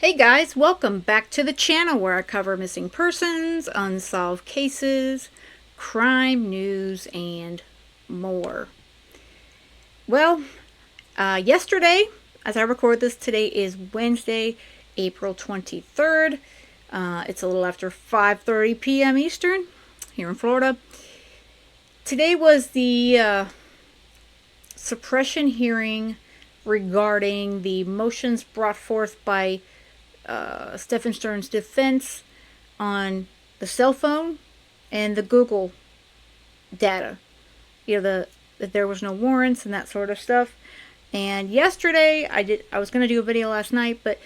Hey guys, welcome back to the channel where I cover missing persons, unsolved cases, crime news, and more. Well, yesterday, as I record this, today is Wednesday, April 23rd. It's a little after 5:30 p.m. Eastern here in Florida. Today was the suppression hearing regarding the motions brought forth by Stephan Stern's defense on the cell phone and the Google data. That there was no warrants and that sort of stuff. And yesterday I was going to do a video last night, but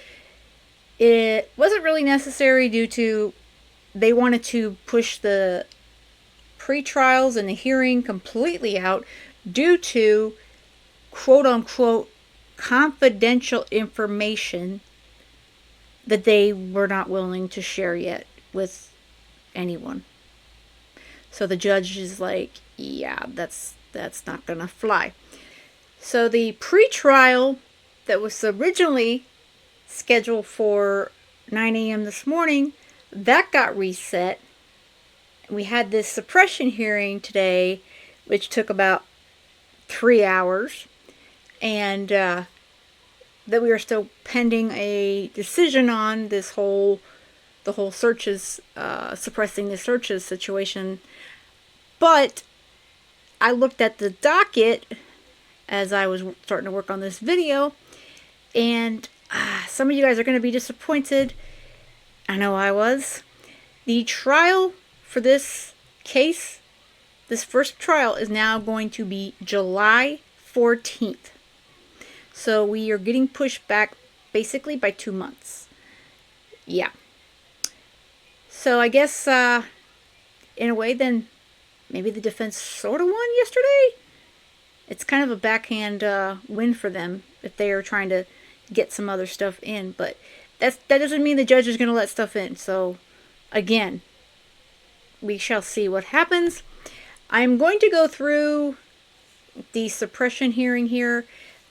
it wasn't really necessary due to they wanted to push the pre-trials and the hearing completely out due to quote unquote confidential information that they were not willing to share yet with anyone. So the judge is like, yeah, that's not gonna fly. So the pre-trial that was originally scheduled for 9 a.m. this morning, that got reset. We had this suppression hearing today, which took about 3 hours, and that we are still pending a decision on the whole searches, suppressing the searches situation. But I looked at the docket as I was starting to work on this video, and some of you guys are going to be disappointed. I know I was. The trial for this case, this first trial, is now going to be July 14th. So we are getting pushed back basically by 2 months. Yeah. So I guess in a way then maybe the defense sort of won yesterday. It's kind of a backhand win for them if they are trying to get some other stuff in. But that doesn't mean the judge is going to let stuff in. So again, we shall see what happens. I'm going to go through the suppression hearing here.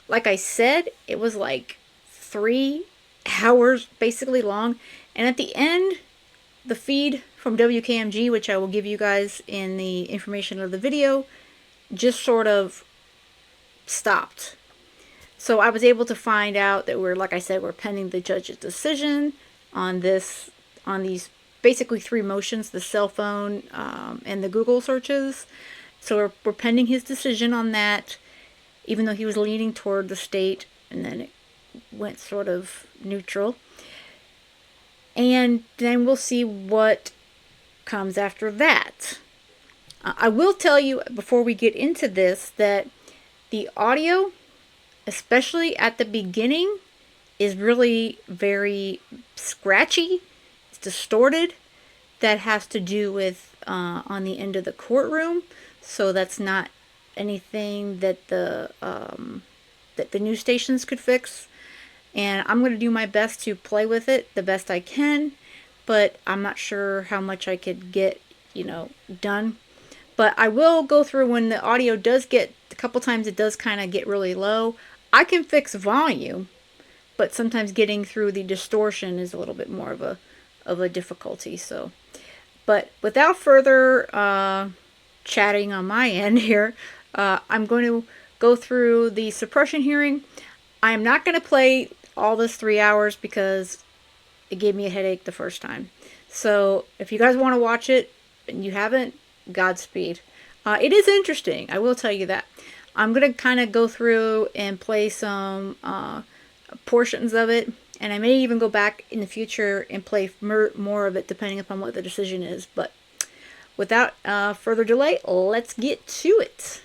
Like I said, it was like 3 hours basically long. And at the end, the feed from WKMG, which I will give you guys in the information of the video, just sort of stopped. So I was able to find out that like I said, we're pending the judge's decision on these basically 3 motions, the cell phone and the Google searches. So we're pending his decision on that, even though he was leaning toward the state, and then it went sort of neutral. And then we'll see what comes after that. I will tell you before we get into this that the audio, especially at the beginning, is really very scratchy. It's distorted. That has to do with on the end of the courtroom. So that's not anything that the news stations could fix, and I'm going to do my best to play with it the best I can, but I'm not sure how much I could get done. But I will go through when the audio does get a couple times, it does kind of get really low. I can fix volume, but sometimes getting through the distortion is a little bit more of a difficulty. So, but without further chatting on my end here, I'm going to go through the suppression hearing. I am not going to play all this 3 hours because it gave me a headache the first time. So if you guys want to watch it and you haven't, Godspeed. It is interesting, I will tell you that. I'm going to kind of go through and play some portions of it, and I may even go back in the future and play more of it depending upon what the decision is. But without further delay, let's get to it.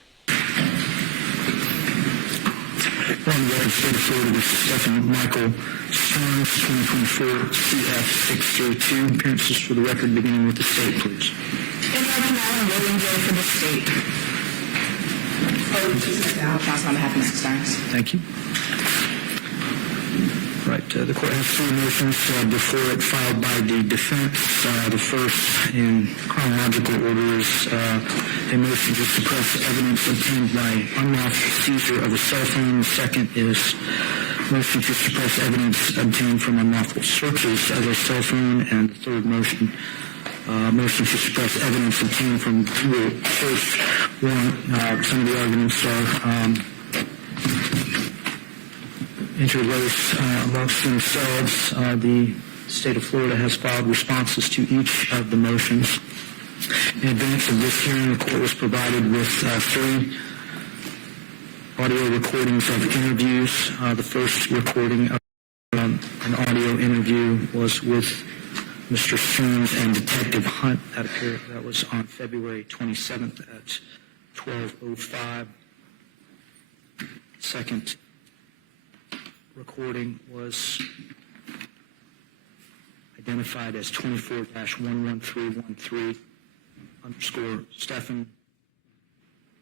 On the record, certified with Stephan Michael Stern, 2024 CF 632. Appearances for the record, beginning with the state, please. William J. for the state. Counsel on behalf of Mr. Stearns. Thank you. Right, the court has 3 motions before it filed by the defense. The first, in chronological order, is a motion to suppress evidence obtained by unlawful seizure of a cell phone. The second is motion to suppress evidence obtained from unlawful searches of a cell phone, and the third motion, motion to suppress evidence obtained from Google search warrant. Some of the arguments are interlaced amongst themselves. The state of Florida has filed responses to each of the motions. In advance of this hearing, the court was provided with 3 audio recordings of interviews. The first recording of an audio interview was with Mr. Stearns and Detective Hunt. That was on February 27th at 12:05. Second recording was identified as 24-11313 _ Stephan,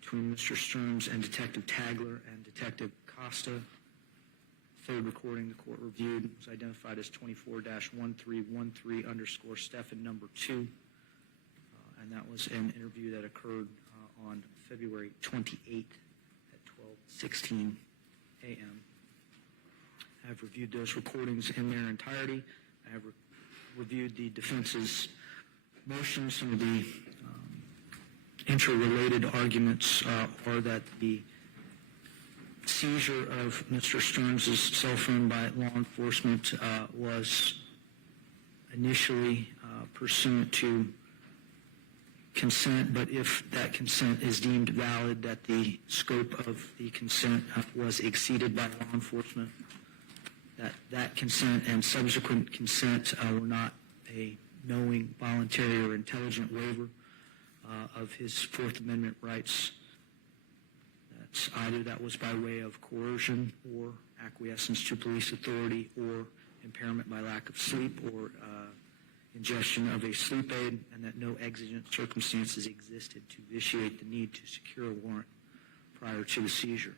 between Mr. Stearns and Detective Tagler and Detective Acosta. Third recording the court reviewed was identified as 24-1313 _ Stephan number 2, and that was an interview that occurred on February 28th at 12:16 a.m. I have reviewed those recordings in their entirety. I have reviewed the defense's motions. Some of the interrelated arguments are that the seizure of Mr. Stearns' cell phone by law enforcement was initially pursuant to consent, but if that consent is deemed valid, that the scope of the consent was exceeded by law enforcement, that consent and subsequent consent were not a knowing, voluntary, or intelligent waiver of his Fourth Amendment rights. That's either that was by way of coercion or acquiescence to police authority or impairment by lack of sleep or ingestion of a sleep aid, and that no exigent circumstances existed to vitiate the need to secure a warrant prior to the seizure.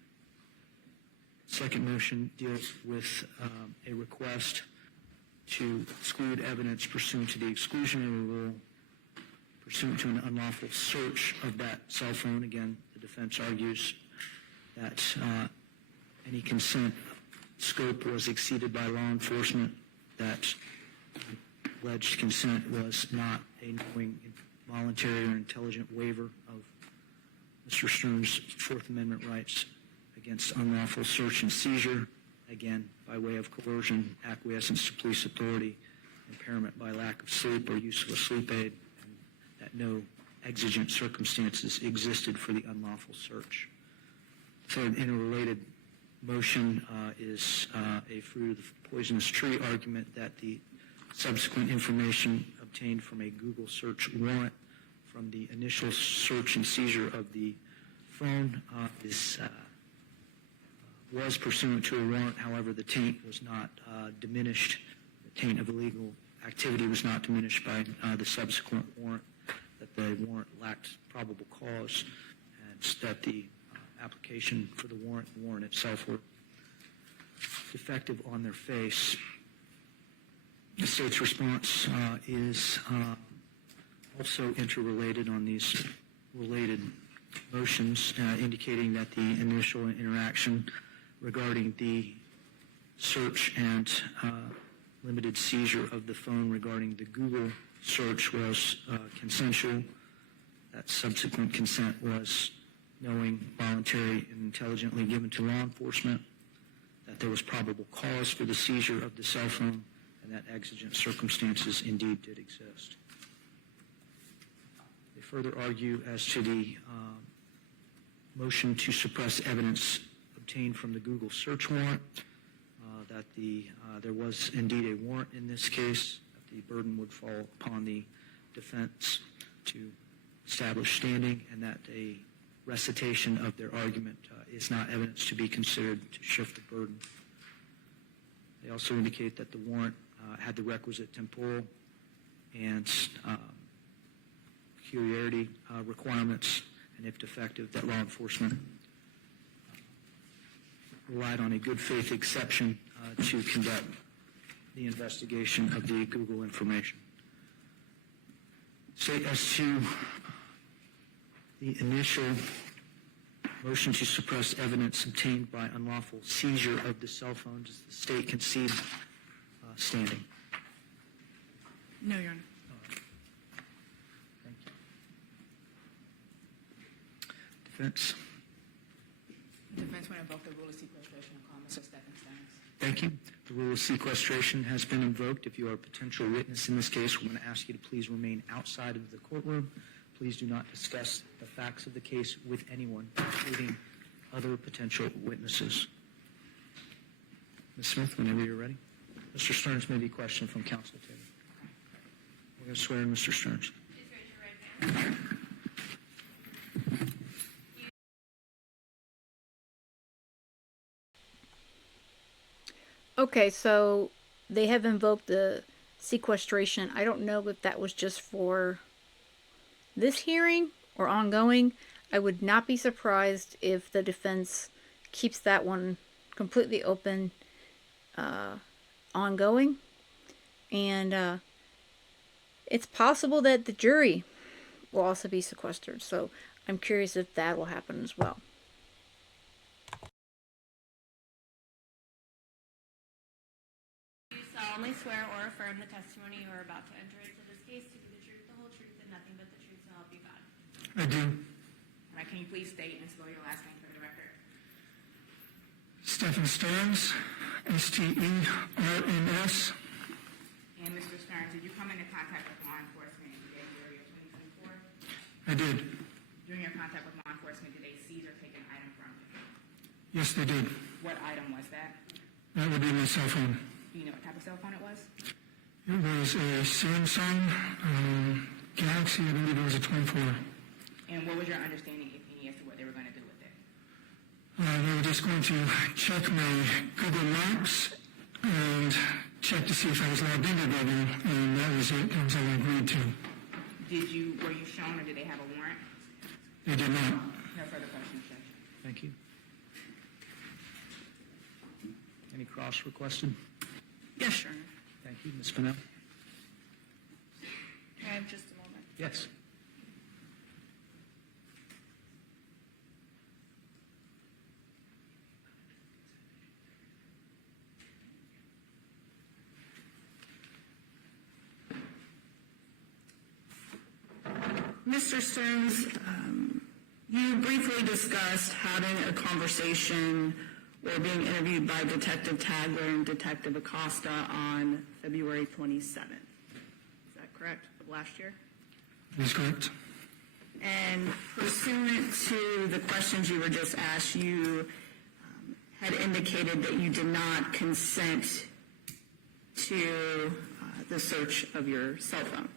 Second motion deals with a request to exclude evidence pursuant to the exclusionary rule, pursuant to an unlawful search of that cell phone. Again, the defense argues that any consent scope was exceeded by law enforcement, that alleged consent was not a knowing, voluntary, or intelligent waiver of Mr. Stearns' Fourth Amendment rights against unlawful search and seizure, again, by way of coercion, acquiescence to police authority, impairment by lack of sleep or use of a sleep aid, and that no exigent circumstances existed for the unlawful search. Third interrelated motion is a fruit of the poisonous tree argument that the subsequent information obtained from a Google search warrant from the initial search and seizure of the phone was pursuant to a warrant. However, the taint was not diminished. The taint of illegal activity was not diminished by the subsequent warrant, that the warrant lacked probable cause, and that the application for the warrant itself were defective on their face. The state's response is also interrelated on these related motions, indicating that the initial interaction regarding the search and limited seizure of the phone regarding the Google search was consensual. That subsequent consent was knowing, voluntary, and intelligently given to law enforcement, that there was probable cause for the seizure of the cell phone, and that exigent circumstances indeed did exist. They further argue as to the motion to suppress evidence obtained from the Google search warrant, that there was indeed a warrant in this case, that the burden would fall upon the defense to establish standing, and that a recitation of their argument is not evidence to be considered to shift the burden. They also indicate that the warrant had the requisite temporal and peculiarity requirements, and if defective, that law enforcement relied on a good faith exception to conduct the investigation of the Google information. So as to the initial motion to suppress evidence obtained by unlawful seizure of the cell phone. Does the state concede standing? No, Your Honor. Thank you. Defense? The defense will invoke the rule of sequestration and call Mr. Stephan Stearns. Thank you. The rule of sequestration has been invoked. If you are a potential witness in this case, we're going to ask you to please remain outside of the courtroom. Please do not discuss the facts of the case with anyone, including other potential witnesses. Ms. Smith, whenever you're ready. Mr. Stearns may be questioned from counsel table. We're going to swear in Mr. Stearns. Please raise your right hand. Okay, so they have invoked the sequestration. I don't know if that was just for this hearing or ongoing. I would not be surprised if the defense keeps that one completely open ongoing. And it's possible that the jury will also be sequestered. So I'm curious if that will happen as well. Do you solemnly swear or affirm the testimony you are about to enter into this case to be the truth, the whole truth, and nothing but the truth, so help you God? I do. All right, can you please state and spell your last name for the record? Stephan Stearns, S-T-E-R-N-S. And Mr. Stearns, did you come into contact with law enforcement in January of 2024? I did. During your contact with law enforcement, did they seize or take an item from you? Yes, they did. What item was that? That would be my cell phone. Do you know what type of cell phone it was? It was a Samsung Galaxy. I believe it was a 24. And what was your understanding, if any, as to what they were going to do with it? They were just going to check my Google Maps and check to see if I was logged into Google, and that was it. That was all I agreed to. Were you shown, or did they have a warrant? They did not. No further questions, Judge. Thank you. Any cross requested? Yes, Your Honor. Thank you. Ms. Spinell? Can I have just a moment? Yes. Mr. Stearns, you briefly discussed having a conversation or being interviewed by Detective Tagler and Detective Acosta on February 27th. Is that correct, of last year? That is correct. And pursuant to the questions you were just asked, you had indicated that you did not consent to the search of your cell phone.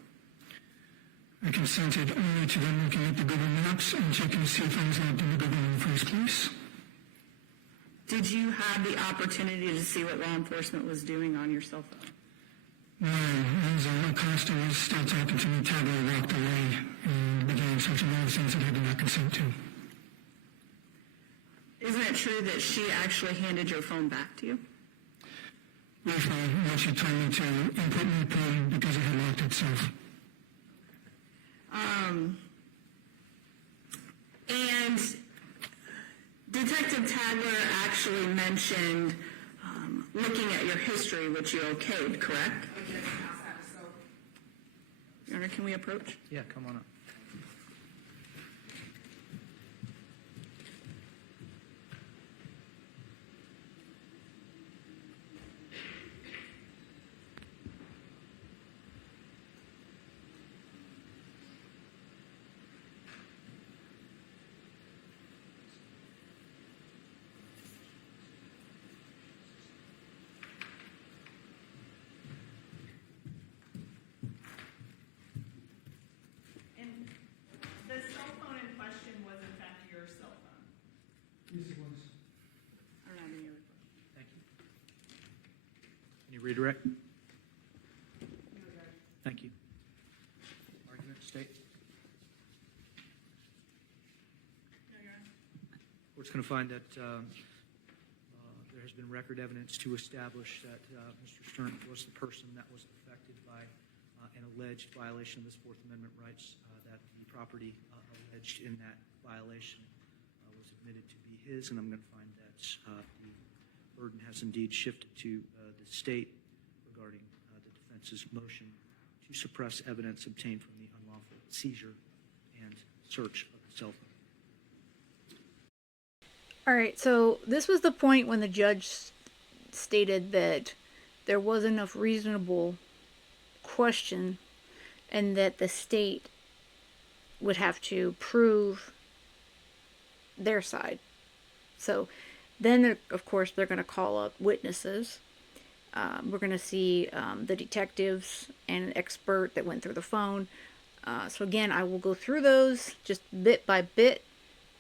I consented only to them looking at the Google Maps and checking to see if I was logged into Google in the first place. Did you have the opportunity to see what law enforcement was doing on your cell phone? No, as Acosta was still talking to me, Tagler walked away and began searching all the things that I did not consent to. Isn't it true that she actually handed your phone back to you? Briefly, when she told me to input my PIN because it had locked itself. And Detective Tagler actually mentioned looking at your history, which you okayed, correct? Your Honor, can we approach? Yeah, come on up. And the cell phone in question was in fact your cell phone? Yes, it was. I don't have any other questions. Thank you. Any redirect? Thank you. Argument, state. No, Your Honor. Court's going to find that there has been record evidence to establish that Mr. Stearns was the person that was affected by an alleged violation of his Fourth Amendment rights, that the property alleged in that violation was admitted to be his, and I'm going to find that the burden has indeed shifted to the state regarding the defense's motion to suppress evidence obtained from the unlawful seizure and search of the cell phone. All right, so this was the point when the judge stated that there was enough reasonable question and that the state would have to prove their side. So then, of course, they're going to call up witnesses. We're going to see the detectives and an expert that went through the phone. So again, I will go through those just bit by bit,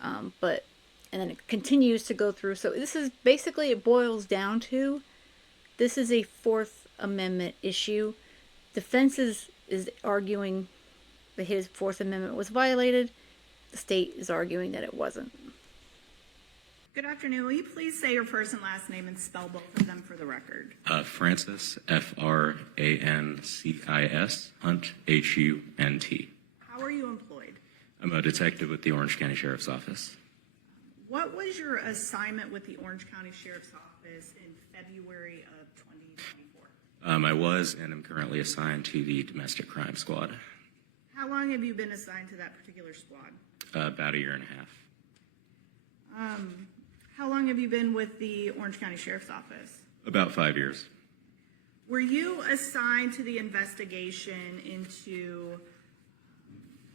and then it continues to go through. So this is basically, it boils down to, this is a Fourth Amendment issue. Defense is arguing that his Fourth Amendment was violated. The state is arguing that it wasn't. Good afternoon. Will you please say your first and last name and spell both of them for the record? Francis, Francis, Hunt, Hunt. How are you employed? I'm a detective with the Orange County Sheriff's Office. What was your assignment with the Orange County Sheriff's Office in February of 2024? I was and am currently assigned to the Domestic Crime Squad. How long have you been assigned to that particular squad? About a year and a half. How long have you been with the Orange County Sheriff's Office? About 5 years. Were you assigned to the investigation into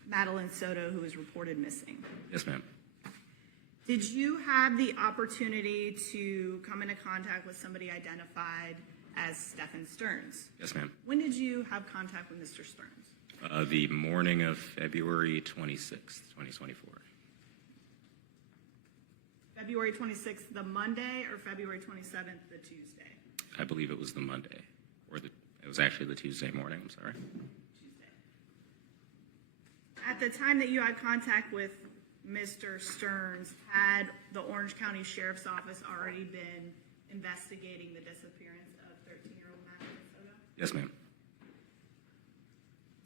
Madeline Soto, who was reported missing? Yes, ma'am. Did you have the opportunity to come into contact with somebody identified as Stephan Stearns? Yes, ma'am. When did you have contact with Mr. Stearns? The morning of February 26th, 2024. February 26th, the Monday, or February 27th, the Tuesday? I believe it was the Monday, it was actually the Tuesday morning, I'm sorry. Tuesday. At the time that you had contact with Mr. Stearns, had the Orange County Sheriff's Office already been investigating the disappearance of 13-year-old Madeline Soto? Yes, ma'am.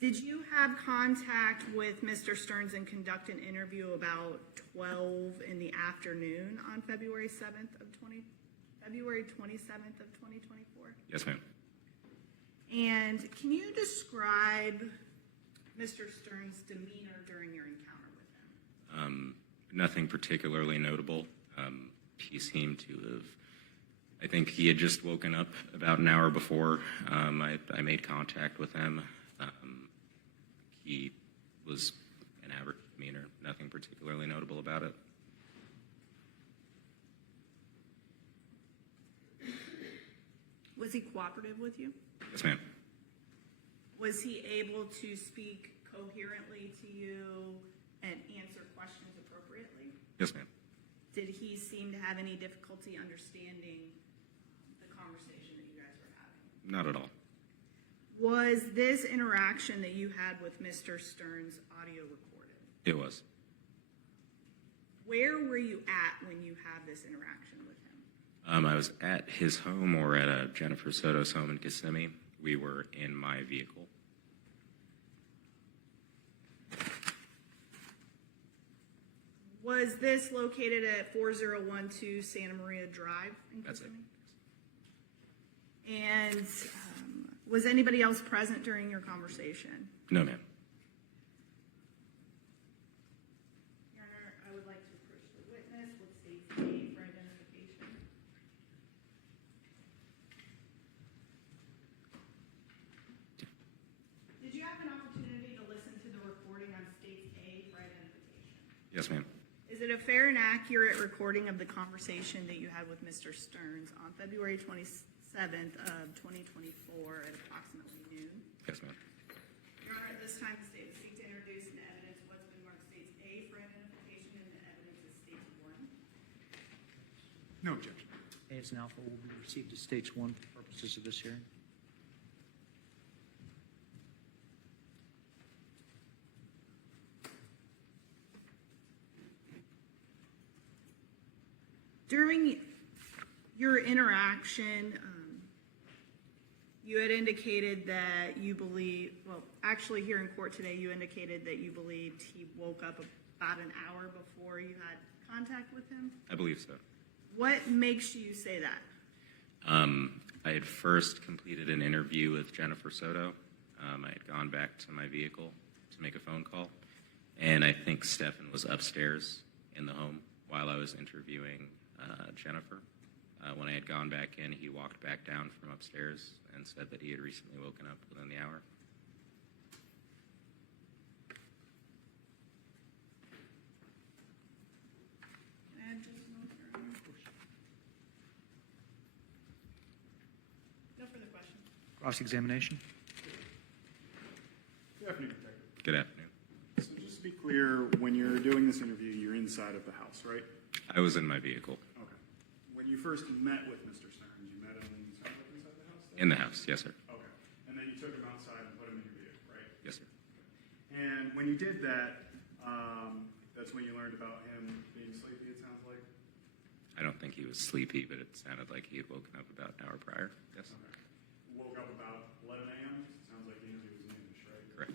Did you have contact with Mr. Stearns and conduct an interview about 12 in the afternoon on February 27th of 2024? Yes, ma'am. And can you describe Mr. Stearns' demeanor during your encounter with him? Nothing particularly notable. He seemed to have, I think he had just woken up about an hour before I made contact with him. He was an average demeanor, nothing particularly notable about it. Was he cooperative with you? Yes, ma'am. Was he able to speak coherently to you and answer questions appropriately? Yes, ma'am. Did he seem to have any difficulty understanding the conversation that you guys were having? Not at all. Was this interaction that you had with Mr. Stearns audio recorded? It was. Where were you at when you had this interaction with him? I was at his home or at Jennifer Soto's home in Kissimmee. We were in my vehicle. Was this located at 4012 Santa Maria Drive in That's it. Kissimmee? And was anybody else present during your conversation? No, ma'am. Your Honor, I would like to approach the witness with state's name for identification. Did you have an opportunity to listen to the recording on state's A for identification? Yes, ma'am. Is it a fair and accurate recording of the conversation that you had with Mr. Stearns on February 27th of 2024 at approximately noon? Yes, ma'am. Your Honor, at this time, the state will seek to introduce into evidence what's been marked state's A for identification and the evidence is state's 1. No objection. A as an alpha will be received as States 1 for purposes of this hearing. During your interaction, you had indicated that you believe, well, actually here in court today, you indicated that you believed he woke up about an hour before you had contact with him? I believe so. What makes you say that? I had first completed an interview with Jennifer Soto. I had gone back to my vehicle to make a phone call, and I think Stephan was upstairs in the home while I was interviewing Jennifer. When I had gone back in, he walked back down from upstairs and said that he had recently woken up within the hour. No further questions. Cross-examination? Good afternoon, Detective. Good afternoon. So just to be clear, when you're doing this interview, you're inside of the house, right? I was in my vehicle. Okay. When you first met with Mr. Stearns, you met him inside the house? Then? In the house, yes, sir. Okay. And then you took him outside and put him in your vehicle, right? Yes, sir. And when you did that, that's when you learned about him being sleepy, it sounds like? I don't think he was sleepy, but it sounded like he had woken up about an hour prior. Yes, Okay. Woke up about 11 a.m.? Sounds like the interview was noonish, right? correct.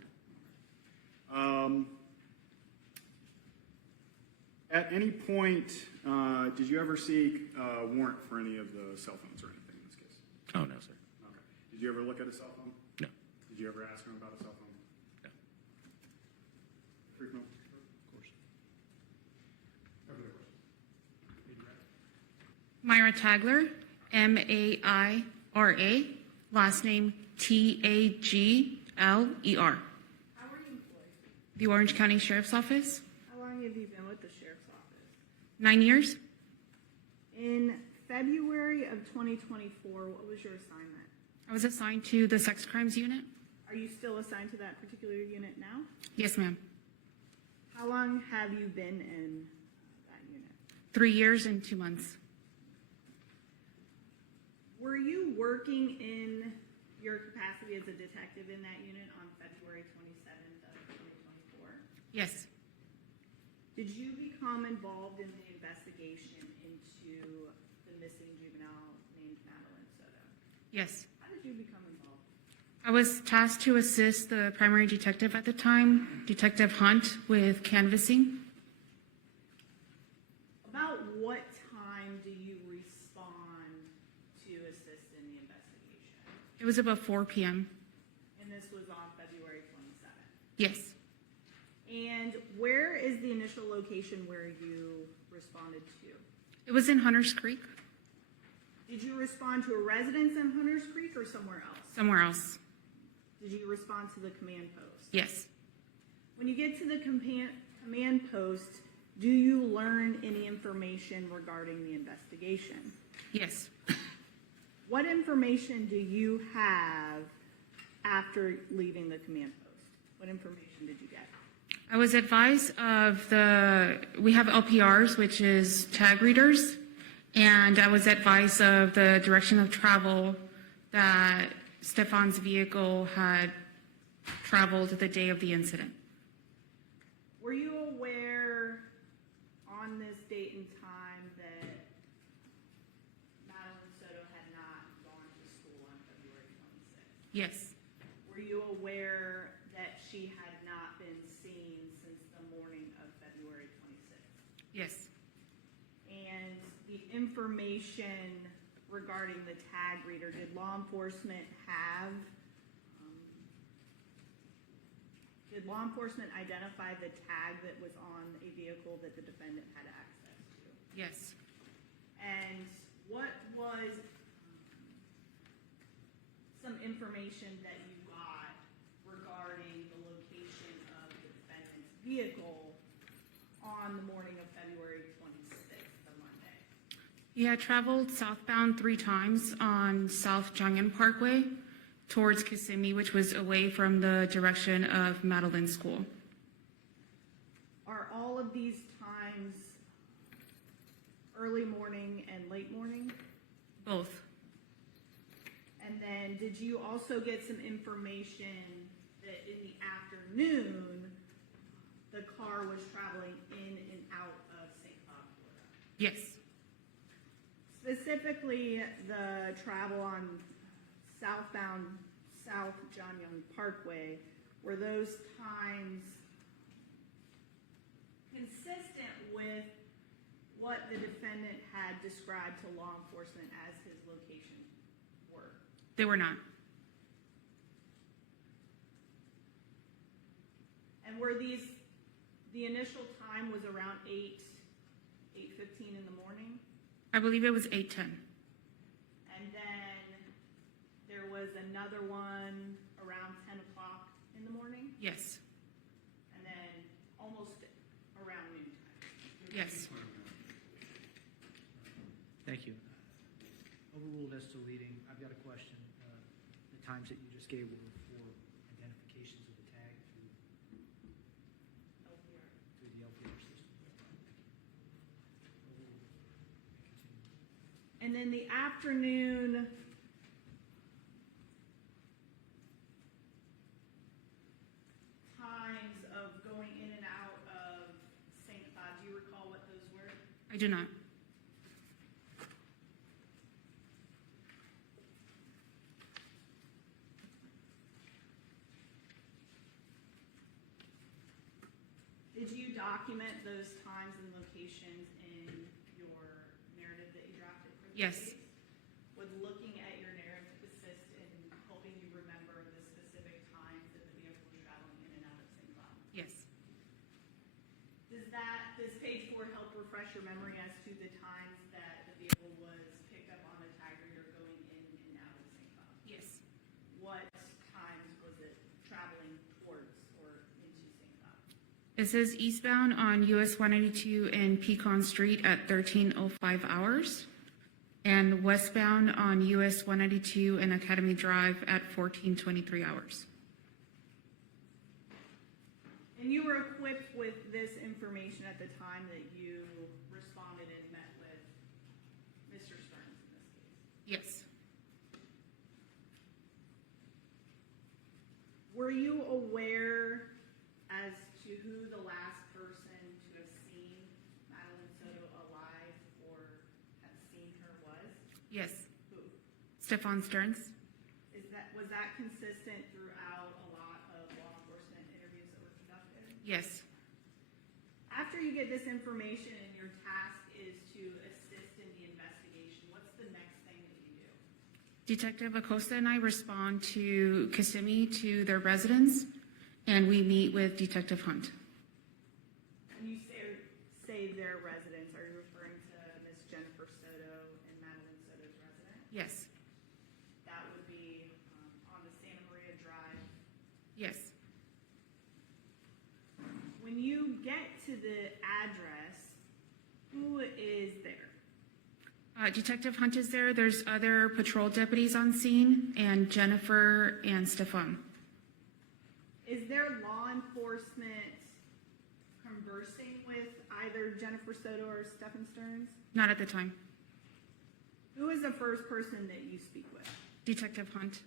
At any point, did you ever seek a warrant for any of the cell phones or anything in this case? Oh, no, sir. Okay. Did you ever look at a cell phone? No, Did you ever ask him about a cell phone? no. Frequent? Of course. No further questions. Maira Tagler, M-A-I-R-A, last name T-A-G-L-E-R. How are you employed? The Orange County Sheriff's Office, How long have you been with the sheriff's office? 9 years. In February of 2024, what was your assignment? I was assigned to the sex crimes unit. Are you still assigned to that particular unit now? Yes, ma'am. How long have you been in that unit? 3 years and 2 months. Were you working in your capacity as a detective in that unit on February 27th of 2024? Yes. Did you become involved in the investigation into the missing juvenile named Madeline Soto? Yes. How did you become involved? I was tasked to assist the primary detective at the time, Detective Hunt, with canvassing. About what time do you respond to assist in the investigation? It was about 4 p.m. And this was on February 27th. Yes. And where is the initial location where you responded to? It was in Hunters Creek, Did you respond to a residence in Hunters Creek or somewhere else? somewhere else. Did you respond to the command post? Yes. When you get to the command post, do you learn any information regarding the investigation? Yes. What information do you have after leaving the command post? What information did you get? I was advised of we have LPRs, which is tag readers, and I was advised of the direction of travel that Stephan's vehicle had traveled the day of the incident. Were you aware on this date and time that Madeline Soto had not gone to school on February 26th? Yes. Were you aware that she had not been seen since the morning of February 26th? Yes. And the information regarding the tag reader, did law enforcement identify the tag that was on a vehicle that the defendant had access to? Yes. And what was some information that you got regarding the location of the defendant's vehicle on the morning of February 26th, the Monday? He had traveled southbound 3 times on South Jungin Parkway towards Kissimmee, which was away from the direction of Madeline School. Are all of these times early morning and late morning? Both. And then did you also get some information that in the afternoon, the car was traveling in and out of St. Cloud, Florida? Yes. Specifically, the travel on southbound South John Young Parkway, were those times consistent with what the defendant had described to law enforcement as his locations were? They were not. And were these, the initial time was around 8:15 in the morning? I believe it was 8:10. And then there was another one around 10 o'clock in the morning? Yes. And then almost around noontime? Yes. Thank you. Overruled as to leading, I've got a question. The times that you just gave were for identifications of the tag through the LPR system. Overruled. Continue. And then the afternoon times of going in and out of St. Cloud, do you recall what those were? I do not. Did you document those times and locations in your narrative that you drafted for the Yes. case? Would looking at your narrative assist in helping you remember the specific times that the vehicle was traveling in and out of St. Cloud? Yes. Does page 4 help refresh your memory as to the times that the vehicle was picked up on a tag reader going in and out of St. Cloud? Yes. What times was it traveling towards or into St. Cloud? It says eastbound on US 182 and Pecan Street at 13:05 hours, and westbound on US 192 and Academy Drive at 14:23 hours. And you were equipped with this information at the time that you responded and met with Mr. Stearns in this case? Yes. Were you aware as to who the last person to have seen Madeline Soto alive or have seen her was? Yes. Who? Stephan Stearns? Was that consistent throughout a lot of law enforcement interviews that were conducted? Yes. After you get this information and your task is to assist in the investigation, what's the next thing that you do? Detective Acosta and I respond to Kissimmee to their residence, and we meet with Detective Hunt. When you say their residence, are you referring to Miss Jennifer Soto and Madeline Soto's residence? Yes. That would be on the Santa Maria Drive. Yes. When you get to the address, who is there? Detective Hunt is there. There's other patrol deputies on scene, and Jennifer and Stephan. Is there law enforcement conversing with either Jennifer Soto or Stephan Stearns? Not at the time. Who is the first person that you speak with? Detective Hunt.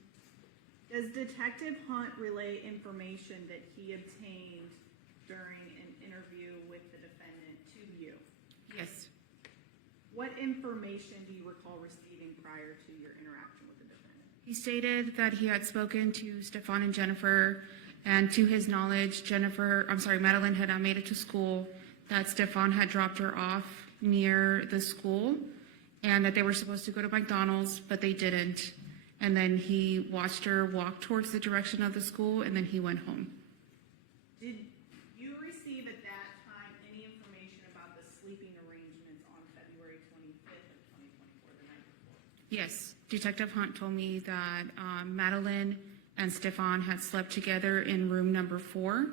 Does Detective Hunt relay information that he obtained during an interview with the defendant to you? Yes. What information do you recall receiving prior to your interaction with the defendant? He stated that he had spoken to Stephan and Jennifer, and to his knowledge, Madeline had not made it to school, that Stephan had dropped her off near the school, and that they were supposed to go to McDonald's, but they didn't. And then he watched her walk towards the direction of the school, and then he went home. Did you receive at that time any information about the sleeping arrangements on February 25th of 2024, the night before? Yes, Detective Hunt told me that Madeline and Stephan had slept together in room number 4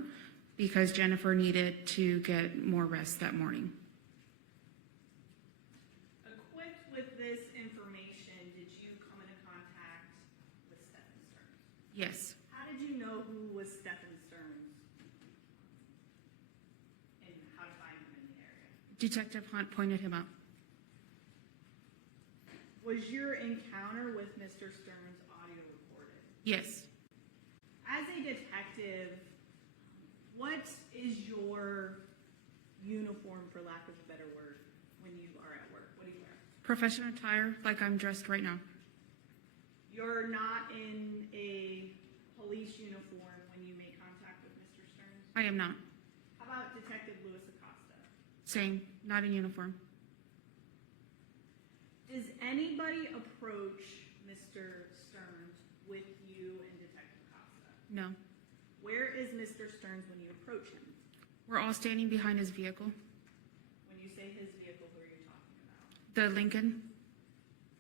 because Jennifer needed to get more rest that morning. Equipped with this information, did you come into contact with Stephan Stearns? Yes. How did you know who was Stephan Stearns and how to find him in the area? Detective Hunt pointed him out. Was your encounter with Mr. Stearns audio recorded? Yes. As a detective, what is your uniform, for lack of a better word, when you are at work? What do you wear? Professional attire, like I'm dressed right now. You're not in a police uniform when you make contact with Mr. Stearns? I am not. How about Detective Luis Acosta? Same, not in uniform. Does anybody approach Mr. Stearns with you and Detective Acosta? No. Where is Mr. Stearns when you approach him? We're all standing behind his vehicle. When you say his vehicle, who are you talking about? The Lincoln?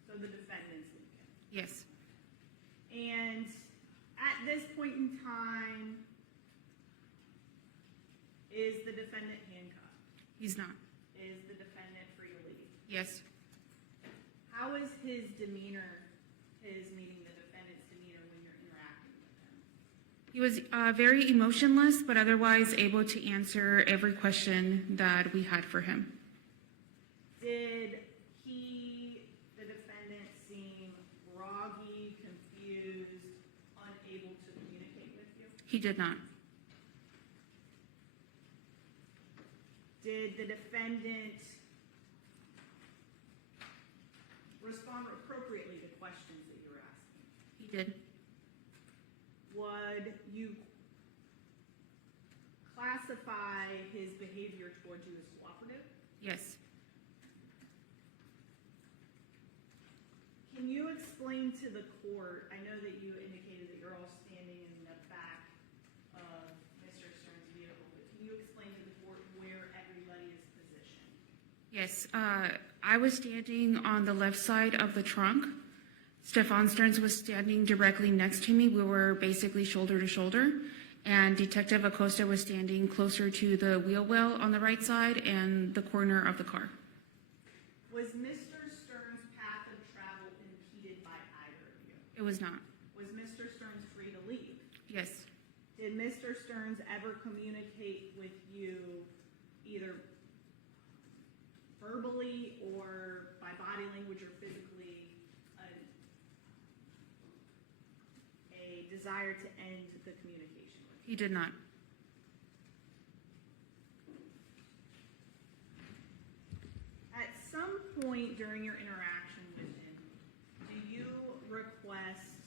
So the defendant's Lincoln. Yes. And at this point in time, is the defendant handcuffed? He's not. Is the defendant free to leave? Yes. How is his demeanor, his meaning the defendant's demeanor when you're interacting with him? He was very emotionless, but otherwise able to answer every question that we had for him. Did the defendant, seem groggy, confused, unable to communicate with you? He did not. Did the defendant respond appropriately to questions that you were asking? He did. Would you classify his behavior towards you as cooperative? Yes. Can you explain to the court, I know that you indicated that you're all standing in the back of Mr. Stearns' vehicle, but can you explain to the court where everybody is positioned? Yes. I was standing on the left side of the trunk. Stephan Stearns was standing directly next to me. We were basically shoulder to shoulder. And Detective Acosta was standing closer to the wheel well on the right side and the corner of the car. Was Mr. Stearns' path of travel impeded by either of you? It was not. Was Mr. Stearns free to leave? Yes. Did Mr. Stearns ever communicate with you either verbally or by body language or physically a desire to end the communication with you? He did not. At some point during your interaction with him, do you request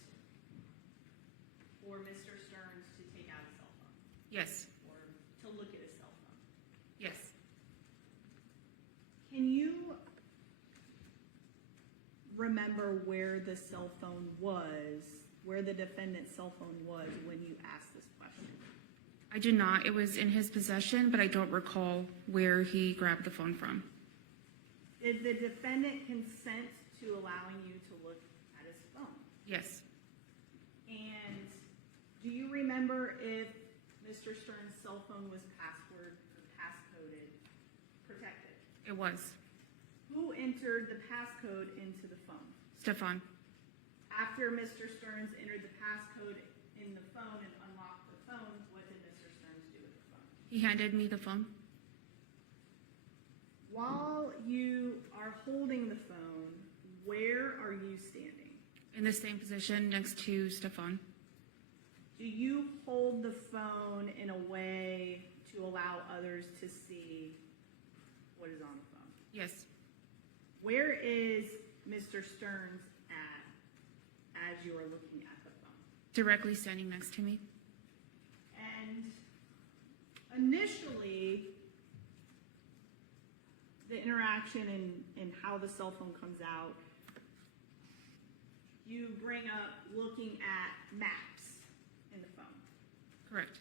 for Mr. Stearns to take out his cell phone Yes. or to look at his cell phone? Yes. Can you remember where the cell phone was, where the defendant's cell phone was when you asked this question? I do not. It was in his possession, but I don't recall where he grabbed the phone from. Did the defendant consent to allowing you to look at his phone? Yes. And do you remember if Mr. Stearns' cell phone was password or passcoded protected? It was. Who entered the passcode into the phone? Stephan. After Mr. Stearns entered the passcode in the phone and unlocked the phone, what did Mr. Stearns do with the phone? He handed me the phone. While you are holding the phone, where are you standing? In the same position next to Stephan. Do you hold the phone in a way to allow others to see what is on the phone? Yes. Where is Mr. Stearns at as you are looking at the phone? Directly standing next to me. And initially, the interaction and how the cell phone comes out, you bring up looking at maps in the phone. Correct.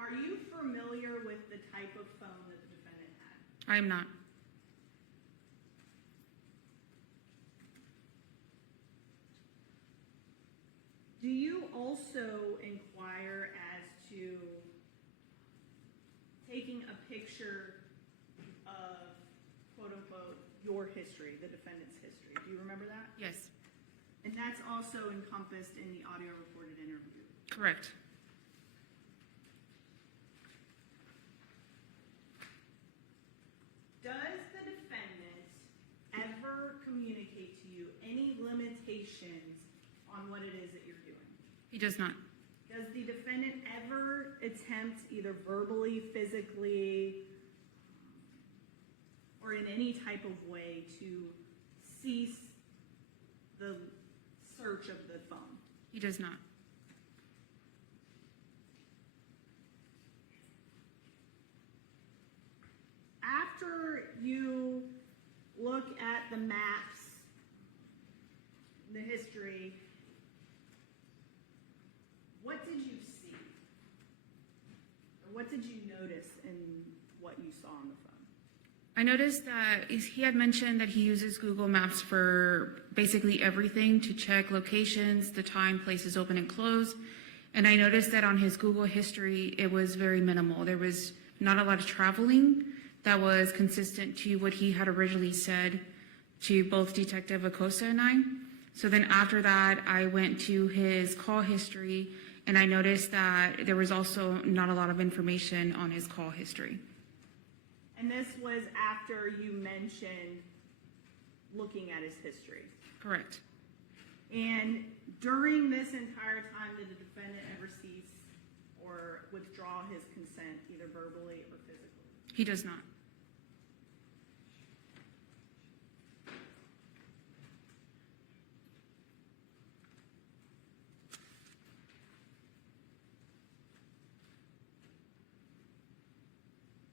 Are you familiar with the type of phone that the defendant had? I am not. Do you also inquire as to taking a picture of, quote unquote, your history, the defendant's history? Do you remember that? Yes. And that's also encompassed in the audio recorded interview. Correct. Does the defendant ever communicate to you any limitations on what it is that you're doing? He does not. Does the defendant ever attempt, either verbally, physically, or in any type of way, to cease the search of the phone? He does not. After the maps, the history, what did you see? Or what did you notice in what you saw on the phone? I noticed that he had mentioned that he uses Google Maps for basically everything to check locations, the time, places open and close. And I noticed that on his Google history, it was very minimal. There was not a lot of traveling that was consistent to what he had originally said to both Detective Acosta and I. So then after that, I went to his call history and I noticed that there was also not a lot of information on his call history. And this was after you mentioned looking at his history. Correct. And during this entire time, did the defendant ever cease or withdraw his consent, either verbally or physically? He does not.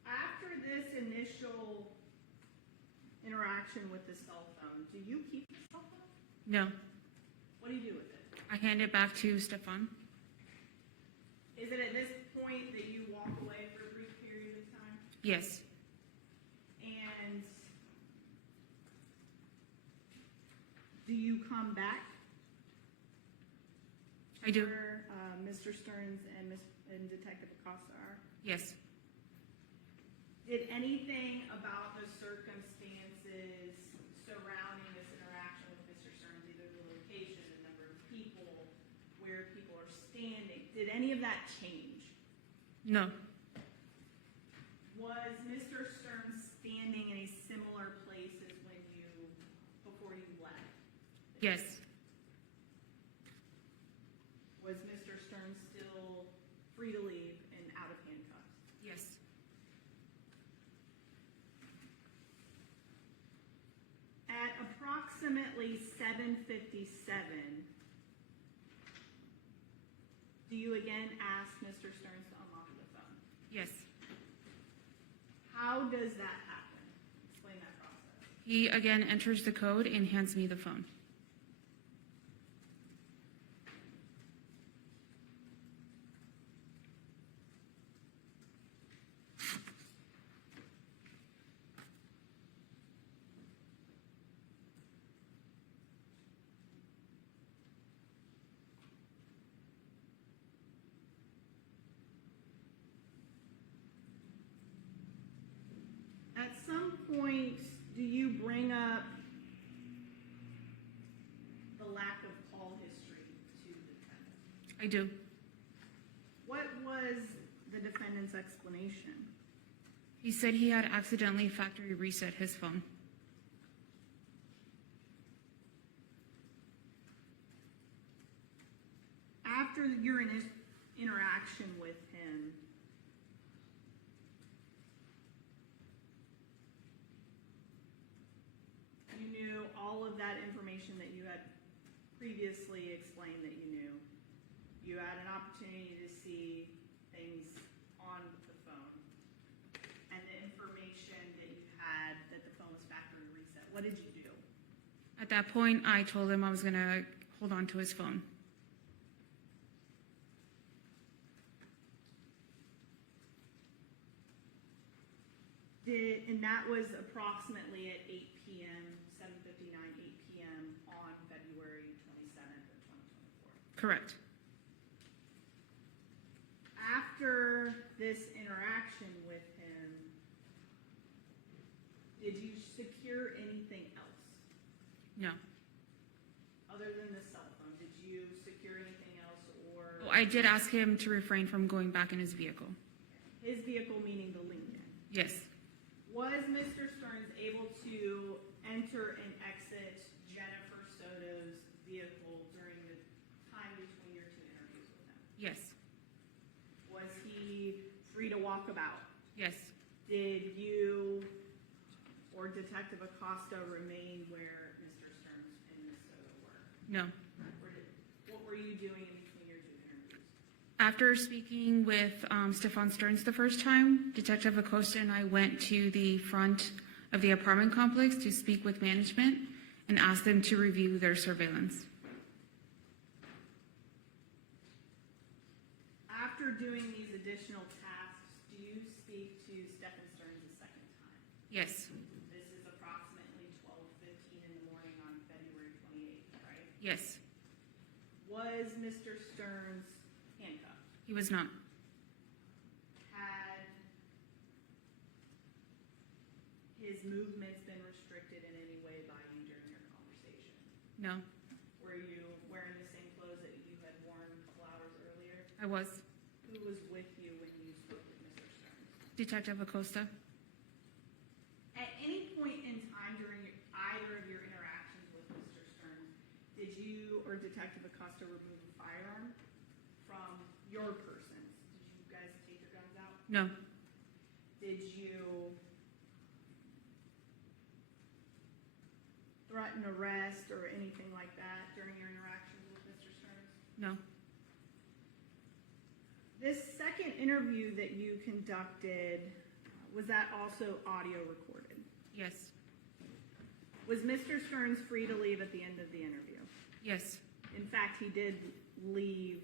After this initial interaction with the cell phone, do you keep the cell phone? No. What do you do with it? I hand it back to Stephan. Is it at this point that you walk away for a brief period of time? Yes. And do you come back? I do. Where Mr. Stearns and Detective Acosta are? Yes. Did anything about the circumstances surrounding this interaction with Mr. Stearns, either the location, the number of people, where people are standing, did any of that change? No. Was Mr. Stearns standing in a similar place as before you left? Yes. Was Mr. Stearns still free to leave and out of handcuffs? Yes. At approximately 7:57, do you again ask Mr. Stearns to unlock the phone? Yes. How does that happen? Explain that process. He again enters the code and hands me the phone. At some point, do you bring up the lack of call history to the defendant? I do. What was the defendant's explanation? He said he had accidentally factory reset his phone. After your interaction with him, you knew all of that information that you had previously explained that you knew. You had an opportunity to see things on the phone and the information that you had that the phone was factory reset. What did you do? At that point, I told him I was going to hold on to his phone. And that was approximately at 8 p.m., 7:59, 8 p.m. on February 27th of 2024. Correct. After this interaction with him, did you secure anything else? No. Other than the cell phone, did you secure anything else or? Well, I did ask him to refrain from going back in his vehicle. His vehicle meaning the Lincoln. Yes. Was Mr. Stearns able to enter and exit Jennifer Soto's vehicle during the time between your two interviews with him? Yes. Was he free to walk about? Yes. Did you or Detective Acosta remain where Mr. Stearns and Ms. Soto were? No. What were you doing in between your two interviews? After speaking with Stephan Stearns the first time, Detective Acosta and I went to the front of the apartment complex to speak with management and ask them to review their surveillance. After doing these additional tasks, do you speak to Stephan Stearns a second time? Yes. This is approximately 12:15 in the morning on February 28th, right? Yes. Was Mr. Stearns handcuffed? He was not. Had his movements been restricted in any way by you during your conversation? No. Were you wearing the same clothes that you had worn a couple hours earlier? I was. Who was with you when you spoke with Mr. Stearns? Detective Acosta. At any point in time during either of your interactions with Mr. Stearns, did you or Detective Acosta remove a firearm from your persons? Did you guys take your guns out? No. Did you threaten arrest or anything like that during your interactions with Mr. Stearns? No. This second interview that you conducted, was that also audio recorded? Yes. Was Mr. Stearns free to leave at the end of the interview? Yes. In fact, he did leave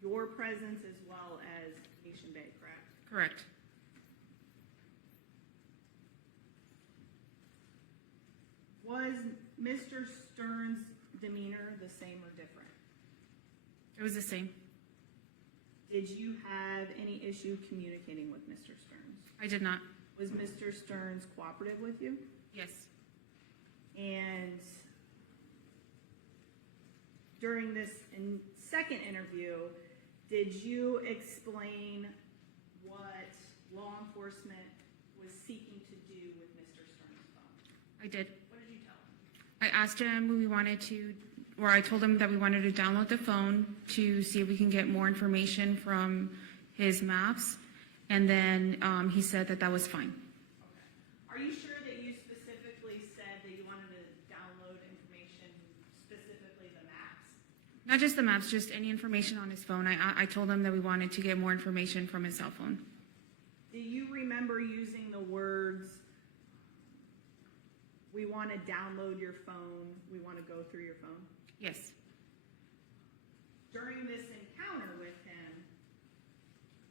your presence as well as Nation Bay, correct? Correct. Was Mr. Stearns' demeanor the same or different? It was the same. Did you have any issue communicating with Mr. Stearns? I did not. Was Mr. Stearns cooperative with you? Yes. And during this second interview, did you explain what law enforcement was seeking to do with Mr. Stearns' phone? I did. What did you tell him? I asked him we wanted to, or I told him that we wanted to download the phone to see if we can get more information from his maps. And then he said that that was fine. Okay. Are you sure that you specifically said that you wanted to download information, specifically the maps? Not just the maps, just any information on his phone. I told him that we wanted to get more information from his cell phone. Do you remember using the words, we want to download your phone, we want to go through your phone? Yes. During this encounter with him,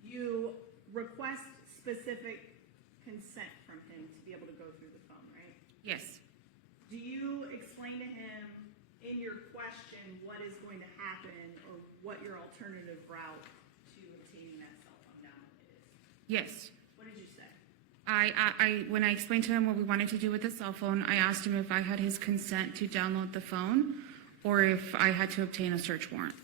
you request specific consent from him to be able to go through the phone, right? Yes. Do you explain to him in your question what is going to happen or what your alternative route to obtaining that cell phone download is? Yes. What did you say? When I explained to him what we wanted to do with the cell phone, I asked him if I had his consent to download the phone or if I had to obtain a search warrant.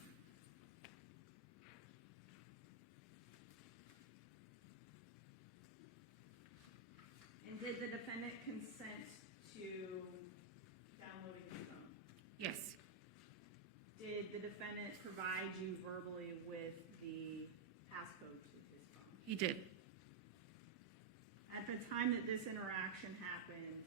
And did the defendant consent to downloading his phone? Yes. Did the defendant provide you verbally with the passcode to his phone? He did. At the time that this interaction happened,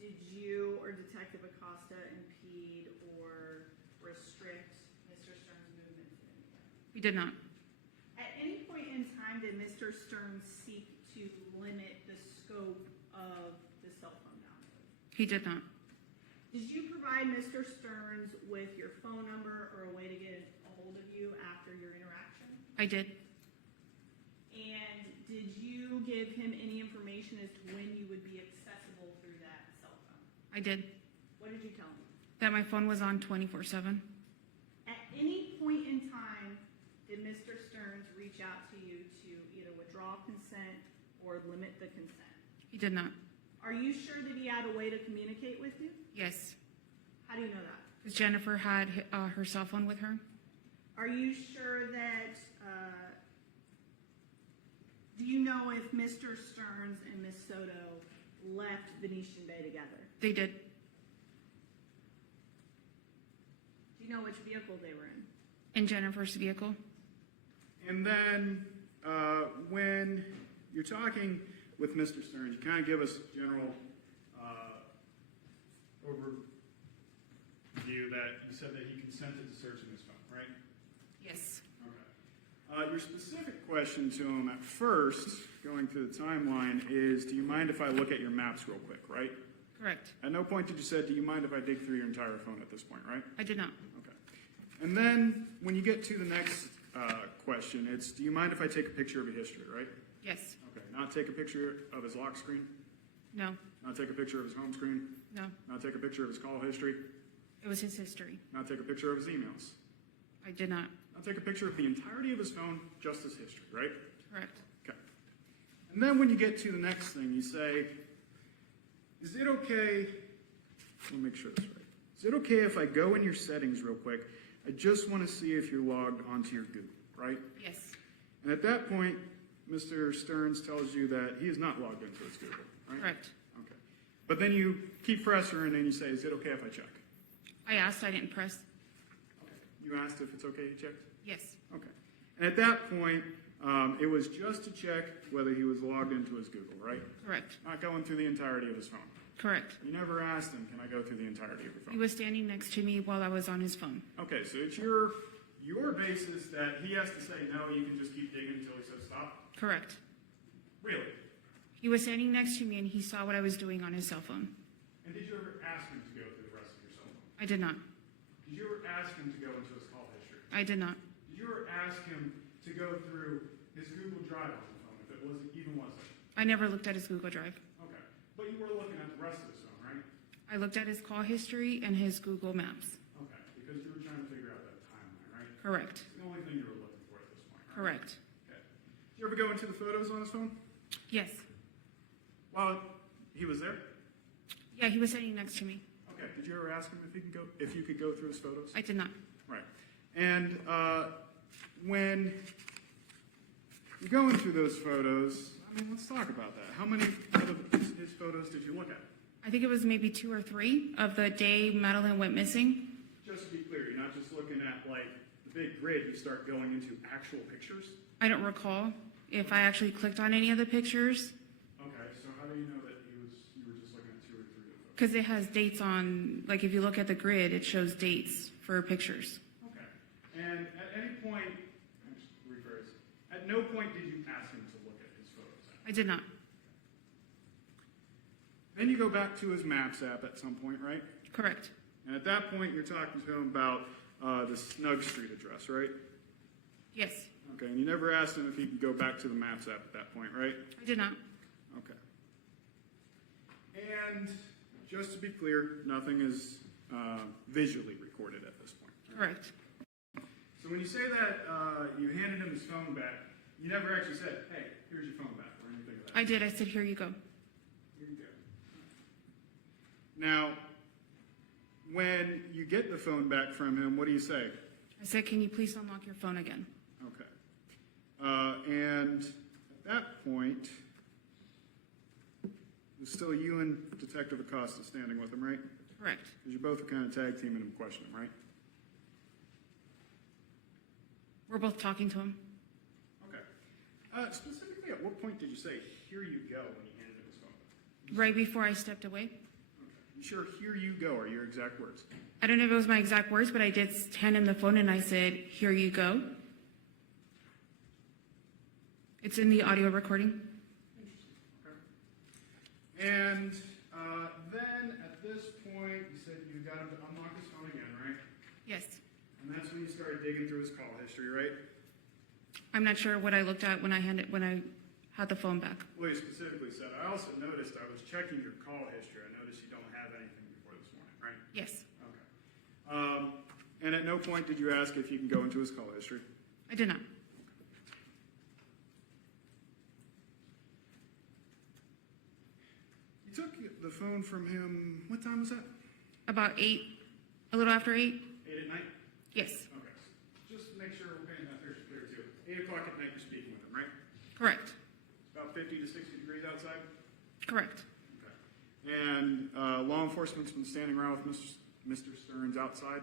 did you or Detective Acosta impede or restrict Mr. Stearns' movements in any way? We did not. At any point in time, did Mr. Stearns seek to limit the scope of the cell phone download? He did not. Did you provide Mr. Stearns with your phone number or a way to get a hold of you after your interaction? I did. And did you give him any information as to when you would be accessible through that cell phone? I did. What did you tell him? That my phone was on 24/7. At any point in time, did Mr. Stearns reach out to you to either withdraw consent or limit the consent? He did not. Are you sure that he had a way to communicate with you? Yes. How do you know that? Because Jennifer had her cell phone with her. Are you sure that, do you know if Mr. Stearns and Ms. Soto left Venetian Bay together? They did. Do you know which vehicle they were in? In Jennifer's vehicle. And then, when you're talking with Mr. Stearns, you kind of give us general overview that you said that he consented to searching his phone, right? Yes. Okay. Your specific question to him at first, going through the timeline, is do you mind if I look at your maps real quick, right? Correct. At no point did you say, do you mind if I dig through your entire phone at this point, right? I did not. Okay. And then when you get to the next question, it's do you mind if I take a picture of your history, right? Yes. Okay. Not take a picture of his lock screen? No. Not take a picture of his home screen? No. Not take a picture of his call history? It was his history. Not take a picture of his emails? I did not. Not take a picture of the entirety of his phone, just his history, right? Correct. Okay. And then when you get to the next thing, you say, is it okay, let me make sure this is right. Is it okay if I go in your settings real quick? I just want to see if you're logged onto your Google, right? Yes. And at that point, Mr. Stearns tells you that he is not logged into his Google, right? Correct. Okay. But then you keep pressing and you say, is it okay if I check? I asked, I didn't press. You asked if it's okay to check? Yes. Okay. And at that point, it was just to check whether he was logged into his Google, right? Correct. Not going through the entirety of his phone. Correct. You never asked him, can I go through the entirety of your He phone? was standing next to me while I was on his phone. Okay, so it's your basis that he has to say no, you can just keep digging until he says stop? Correct. Really? He was standing next to me and he saw what I was doing on his cell phone. And did you ever ask him to go through the rest of your cell phone? I did not. Did you ever ask him to go into his call history? I did not. Did you ever ask him to go through his Google Drive on the phone, if it even was there? I never looked at his Google Drive. Okay. But you were looking at the rest of his phone, right? I looked at his call history and his Google Maps. Okay, because you were trying to figure out that timeline, right? Correct. It's the only thing you were looking for at this point, right? Correct. Okay. Did you ever go into the photos on his phone? Yes. While he was there? Yeah, he was standing next to me. Okay. Did you ever ask him if you could go through his photos? I did not. Right. And when you're going through those photos, I mean, let's talk about that. How many of his photos did you look at? I think it was maybe 2 or 3 of the day Madeline went missing. Just to be clear, you're not just looking at like the big grid, you start going into actual pictures? I don't recall if I actually clicked on any of the pictures Okay, so how do you know that you were just looking at 2 or 3 of those? because it has dates on, like if you look at the grid, it shows dates for pictures. Okay. And at any point, I'm just rephrase, at no point did you ask him to look at his photos? I did not. Then you go back to his Maps app at some point, right? Correct. And at that point, you're talking to him about the Snug Street address, right? Yes. Okay, and you never asked him if he could go back to the Maps app at that point, right? I did not. Okay. And just to be clear, nothing is visually recorded at this point. Correct. So when you say that you handed him his phone back, you never actually said, hey, here's your phone back, or anything of that. I did. I said, here you go. Here you go. Now, when you get the phone back from him, what do you say? I said, can you please unlock your phone again? Okay. And at that point, it's still you and Detective Acosta standing with him, right? Correct. Because you both are kind of tag teaming him, questioning him, right? We're both talking to him. Okay. Specifically, at what point did you say, here you go, when you handed him his phone? Right before I stepped away. Okay. You sure here you go are your exact words? I don't know if it was my exact words, but I did hand him the phone and I said, here you go. It's in the audio recording. Okay. And then at this point, you said you got him to unlock his phone again, right? Yes. And that's when you started digging through his call history, right? I'm not sure what I looked at when I had the phone back. Well, you specifically said, I also noticed I was checking your call history. I noticed you don't have anything before this morning, right? Yes. Okay. And at no point did you ask if you can go into his call history? I did not. You took the phone from him, what time was that? About 8, a little after 8? 8 at night? Yes. Okay. Just make sure we're painting that picture clear too. 8 o'clock at night you're speaking with him, right? Correct. It's about 50 to 60 degrees outside? Correct. Okay. And law enforcement's been standing around with Mr. Stearns outside?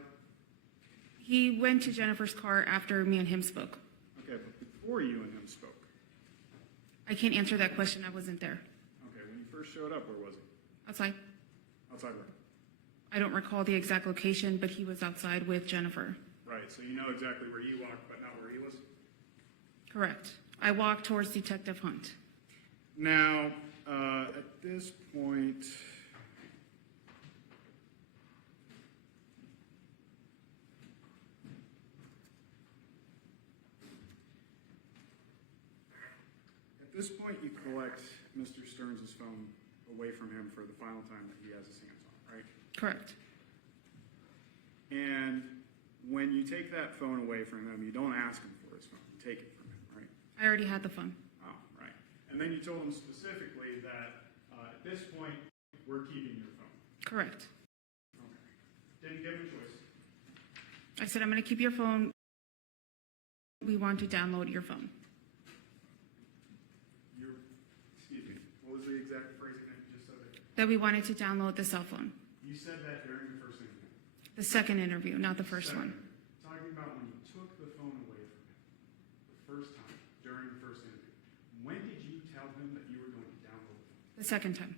He went to Jennifer's car after me and him spoke. Okay, but before you and him spoke? I can't answer that question. I wasn't there. Okay, when you first showed up, where was he? Outside. Outside where? I don't recall the exact location, but he was outside with Jennifer. Right, so you know exactly where you walked, but not where he was? Correct. I walked towards Detective Hunt. Now, at this point, you collect Mr. Stearns' phone away from him for the final time that he has his hands on, right? Correct. And when you take that phone away from him, you don't ask him for his phone. You take it from him, right? I already had the phone. Oh, right. And then you told him specifically that at this point, we're keeping your phone. Correct. Okay. Didn't give him a choice. I said, I'm going to keep your phone. We want to download your phone. Excuse me, what was the exact phrasing that you just said there? That we wanted to download the cell phone. You said that during the first interview. The second interview, not the first one. Talking about when you took the phone away from him the first time during the first interview. When did you tell him that you were going to download the phone? The second time.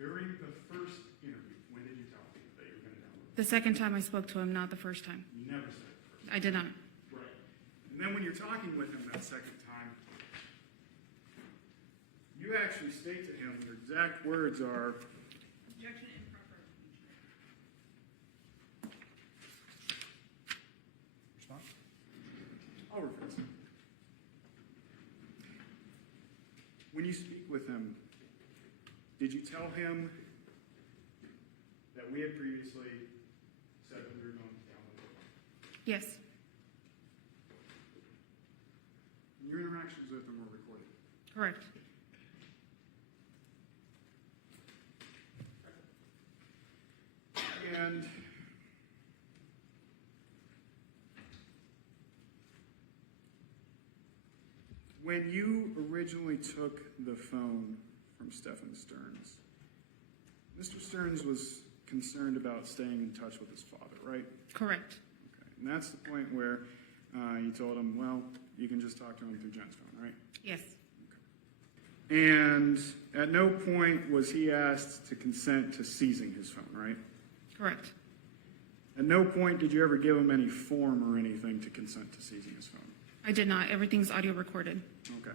During the first interview, when did you tell him that you were going to download it? The second time I spoke to him, not the first time. You never said it first. I did not. Right. And then when you're talking with him that second time, you actually state to him, your exact words are, Objection improper. response? I'll reference it. When you speak with him, did you tell him that we had previously said that we were going to download it? Yes. And your interactions with him were recorded. Correct. And when you originally took the phone from Stephan Stearns, Mr. Stearns was concerned about staying in touch with his father, right? Correct. Okay. And that's the point where you told him, well, you can just talk to him through Jen's phone, right? Yes. And at no point was he asked to consent to seizing his phone, right? Correct. At no point did you ever give him any form or anything to consent to seizing his phone? I did not. Everything's audio recorded. Okay.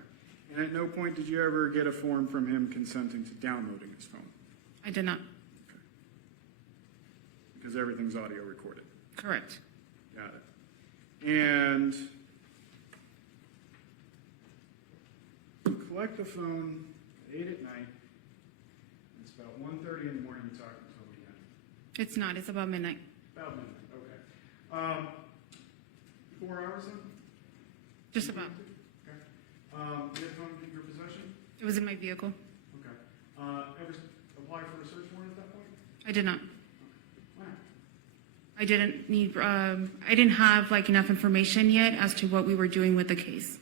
And at no point did you ever get a form from him consenting to downloading his phone? I did not. Okay. Because everything's audio recorded. Correct. Got it. And you collect the phone at 8 at night. It's about 1:30 in the morning you talk to him again. It's not. It's about midnight. About midnight, okay. 4 hours then? Just about. Okay. You had phone in your possession? It was in my vehicle. Okay. Ever apply for a search warrant at that point? I did not. Why not? I didn't need. I didn't have like enough information yet as to what we were doing with the case.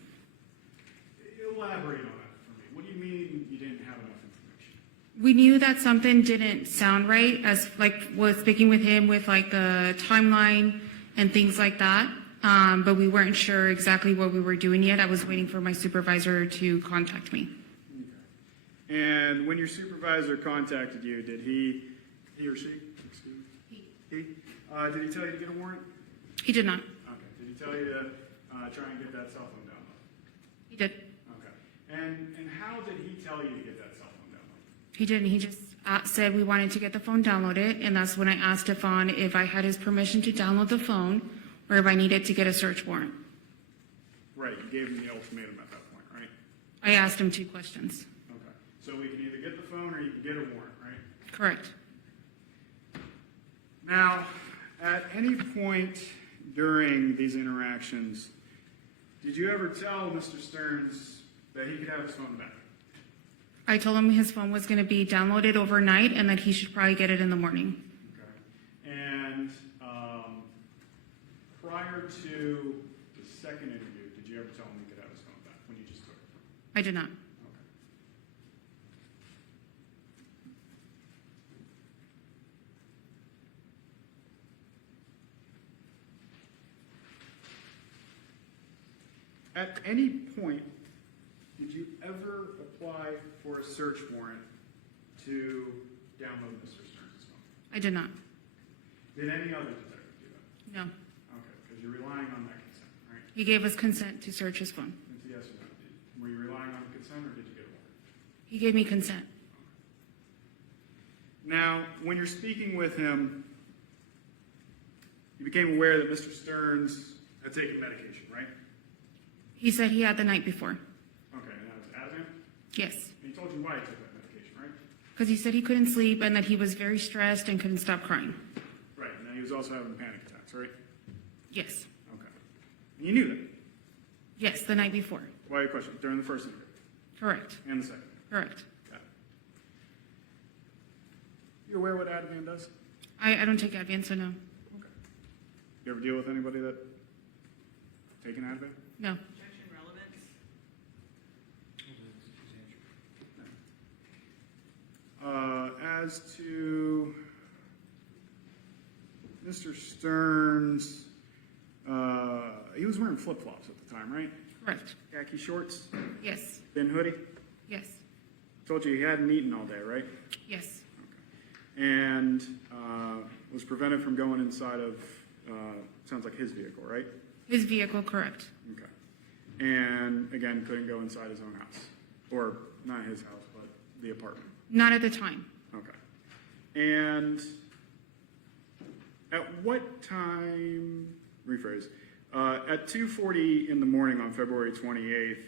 Elaborate on that for me. What do you mean you didn't have enough information? We knew that something didn't sound right, as like was speaking with him with like the timeline and things like that. But we weren't sure exactly what we were doing yet. I was waiting for my supervisor to contact me. Okay. And when your supervisor contacted you, did he or she, excuse me? He? Did he tell you to get a warrant? He did not. Okay. Did he tell you to try and get that cell phone download? He did. Okay. And how did he tell you to get that cell phone download? He didn't. He just said we wanted to get the phone downloaded, and that's when I asked Stephan if I had his permission to download the phone or if I needed to get a search warrant. Right. You gave him the ultimatum at that point, right? I asked him 2 questions. Okay. So we can either get the phone or you can get a warrant, right? Correct. Now, at any point during these interactions, did you ever tell Mr. Stearns that he could have his phone back? I told him his phone was going to be downloaded overnight and that he should probably get it in the morning. Okay. And prior to the second interview, did you ever tell him he could have his phone back when you just took it? I did not. Okay. At any point, did you ever apply for a search warrant to download Mr. Stearns' phone? I did not. Did any other detective do that? No. Okay, because you're relying on that consent, right? He gave us consent to search his phone. It's a yes or no. Were you relying on consent or did you get a warrant? He gave me consent. Now, when you're speaking with him, you became aware that Mr. Stearns had taken medication, right? He said he had the night before. Okay, and that was Ativan? Yes. And he told you why he took that medication, right? Because he said he couldn't sleep and that he was very stressed and couldn't stop crying. Right, and then he was also having panic attacks, right? Yes. Okay. And you knew that? Yes, the night before. Why your question? During the first interview? Correct. And the second? Correct. Got it. You aware what Ativan does? I don't take Advance, so no. Okay. You ever deal with anybody that taken Ativan? No. As to Mr. Stearns, he was wearing flip-flops at the time, right? Correct. Khaki shorts, Yes. thin hoodie. Yes. Told you he hadn't eaten all day, right? Yes. And was prevented from going inside of, sounds like his vehicle, right? His vehicle, correct. Okay. And again, couldn't go inside his own house. Or not his house, but the apartment. Not at the time. Okay. And at what time, rephrase, at 2:40 in the morning on February 28th,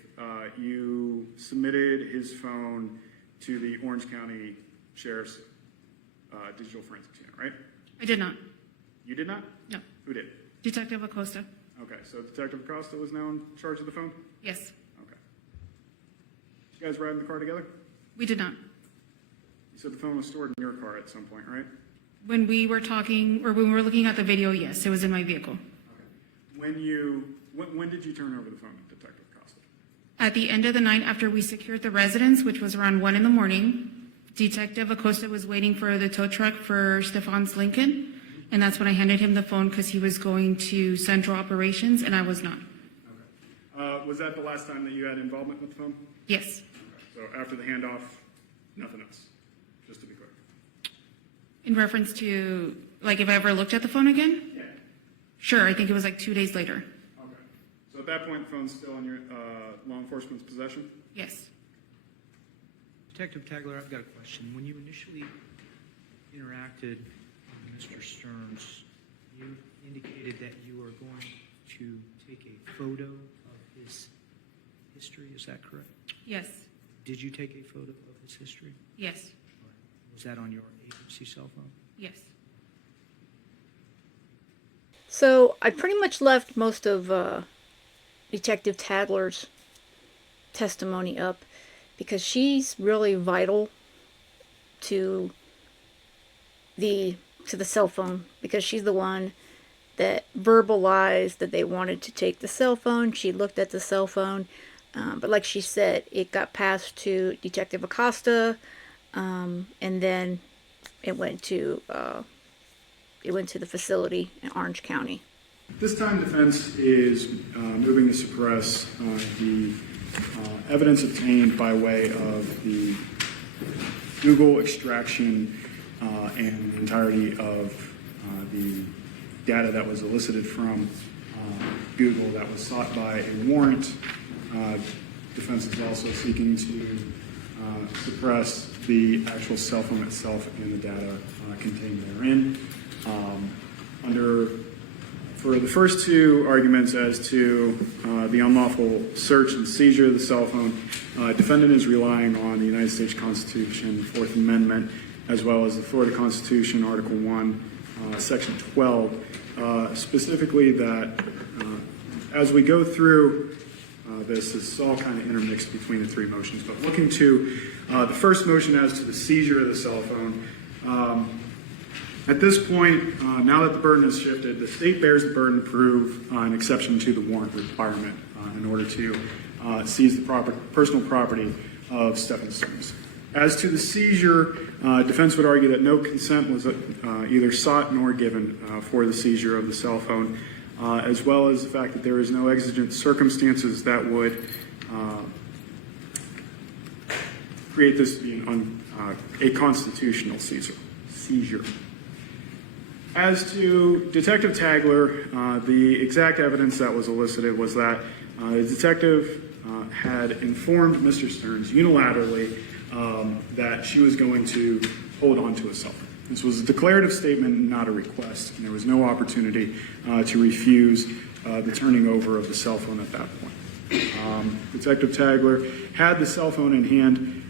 you submitted his phone to the Orange County Sheriff's Digital Forensics Unit, right? I did not. You did not? No. Who did? Detective Acosta. Okay, so Detective Acosta was now in charge of the phone? Yes. Okay. You guys ride in the car together? We did not. You said the phone was stored in your car at some point, right? When we were talking, or when we were looking at the video, yes, it was in my vehicle. Okay. When did you turn over the phone to Detective Acosta? At the end of the night, after we secured the residence, which was around 1 in the morning, Detective Acosta was waiting for the tow truck for Stephan's Lincoln, and that's when I handed him the phone because he was going to Central Operations, and I was not. Okay. Was that the last time that you had involvement with the phone? Yes. Okay. So after the handoff, nothing else, just to be clear. In reference to, like, if I ever looked at the phone again? Yeah. Sure, I think it was like 2 days later. Okay. So at that point, the phone's still in your law enforcement's possession? Yes. Detective Tagler, I've got a question. When you initially interacted with Mr. Stearns, you indicated that you were going to take a photo of his history. Is that correct? Yes. Did you take a photo of his history? Yes. Was that on your agency cell phone? Yes. So I pretty much left most of Detective Tagler's testimony up because she's really vital to the cell phone, because she's the one that verbalized that they wanted to take the cell phone. She looked at the cell phone, but like she said, it got passed to Detective Acosta, and then it went to the facility in Orange County. This time, defense is moving to suppress the evidence obtained by way of the Google extraction and the entirety of the data that was elicited from Google that was sought by a warrant. Defense is also seeking to suppress the actual cell phone itself and the data contained therein. For the first two arguments as to the unlawful search and seizure of the cell phone, defendant is relying on the United States Constitution, Fourth Amendment, as well as the Florida Constitution, Article 1, Section 12, specifically that as we go through this is all kind of intermixed between the three motions, but looking to the first motion as to the seizure of the cell phone, at this point, now that the burden has shifted, the state bears the burden to prove an exception to the warrant requirement in order to seize the personal property of Stephan Stearns. As to the seizure, defense would argue that no consent was either sought nor given for the seizure of the cell phone, as well as the fact that there is no exigent circumstances that would create this to be a constitutional seizure. As to Detective Tagler, the exact evidence that was elicited was that the detective had informed Mr. Stearns unilaterally that she was going to hold on to a cell phone. This was a declarative statement, not a request, and there was no opportunity to refuse the turning over of the cell phone at that point. Detective Tagler had the cell phone in hand,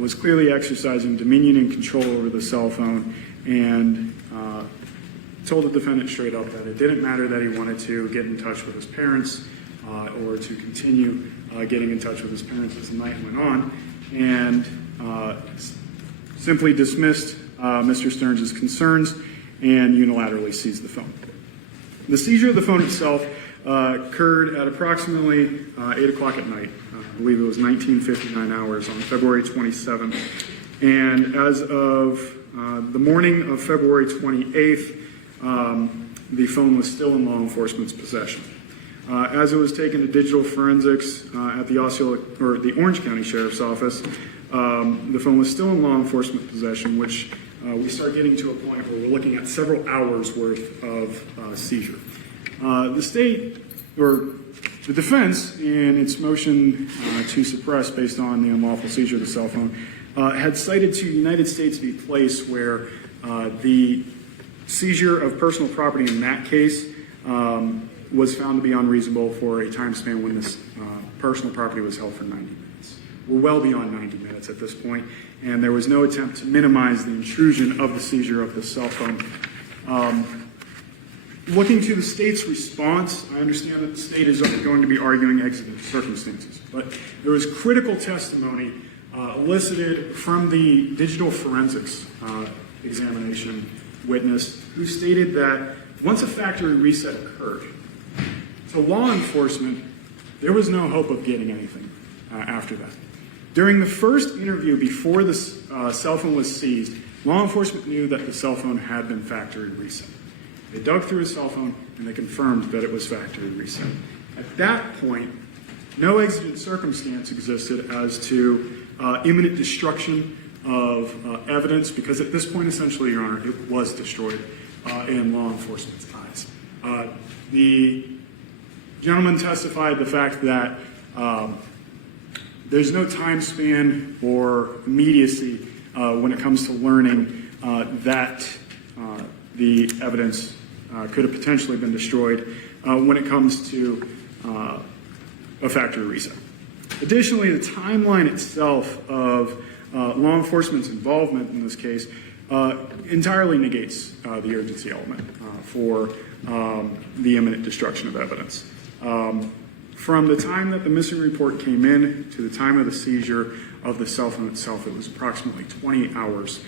was clearly exercising dominion and control over the cell phone, and told the defendant straight up that it didn't matter that he wanted to get in touch with his parents or to continue getting in touch with his parents as the night went on, and simply dismissed Mr. Stearns' concerns and unilaterally seized the phone. The seizure of the phone itself occurred at approximately 8 o'clock at night. I believe it was 19:59 hours on February 27th. And as of the morning of February 28th, the phone was still in law enforcement's possession. As it was taken to digital forensics at the Orange County Sheriff's Office, the phone was still in law enforcement possession, which we start getting to a point where we're looking at several hours worth of seizure. The state, or the defense, in its motion to suppress based on the unlawful seizure of the cell phone, had cited to United States v. Place, where the seizure of personal property in that case was found to be unreasonable for a time span when this personal property was held for 90 minutes. We're well beyond 90 minutes at this point, and there was no attempt to minimize the intrusion of the seizure of the cell phone. Looking to the state's response, I understand that the state is going to be arguing exigent circumstances, but there was critical testimony elicited from the digital forensics examination witness, who stated that once a factory reset occurred, to law enforcement, there was no hope of getting anything after that. During the first interview before the cell phone was seized, law enforcement knew that the cell phone had been factory reset. They dug through his cell phone and they confirmed that it was factory reset. At that point, no exigent circumstance existed as to imminent destruction of evidence, because at this point, essentially, Your Honor, it was destroyed in law enforcement's eyes. The gentleman testified the fact that there's no time span or immediacy when it comes to learning that the evidence could have potentially been destroyed when it comes to a factory reset. Additionally, the timeline itself of law enforcement's involvement in this case entirely negates the urgency element for the imminent destruction of evidence. From the time that the missing report came in to the time of the seizure of the cell phone itself, it was approximately 20 hours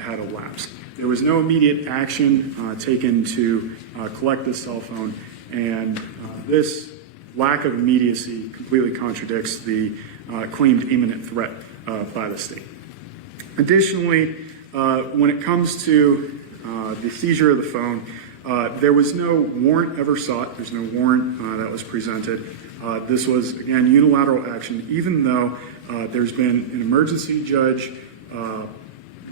had elapsed. There was no immediate action taken to collect the cell phone, and this lack of immediacy completely contradicts the claimed imminent threat by the state. Additionally, when it comes to the seizure of the phone, there was no warrant ever sought. There's no warrant that was presented. This was, again, unilateral action, even though there's been an emergency judge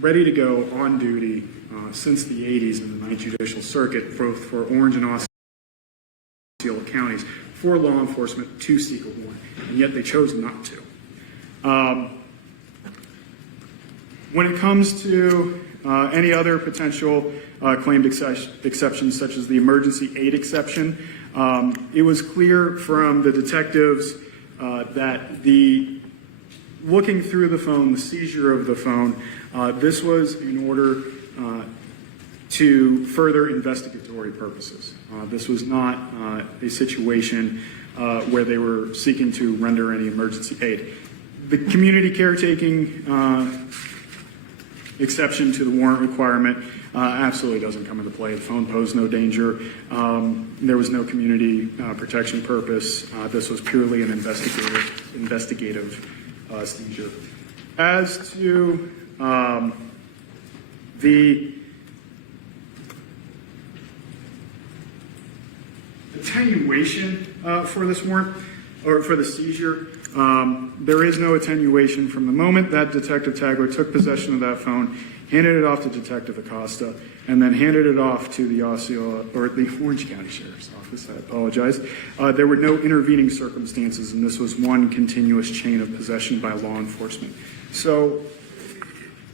ready to go on duty since the 80s in the 9th Judicial Circuit, both for Orange and Osceola counties, for law enforcement to seek a warrant, and yet they chose not to. When it comes to any other potential claimed exceptions, such as the emergency aid exception, it was clear from the detectives that looking through the phone, the seizure of the phone, this was in order to further investigatory purposes. This was not a situation where they were seeking to render any emergency aid. The community caretaking exception to the warrant requirement absolutely doesn't come into play. The phone posed no danger. There was no community protection purpose. This was purely an investigative seizure. As to the attenuation for this warrant, or for the seizure, there is no attenuation. From the moment that Detective Tagler took possession of that phone, handed it off to Detective Acosta, and then handed it off to the Osceola, or the Orange County Sheriff's Office. I apologize. There were no intervening circumstances, and this was one continuous chain of possession by law enforcement. So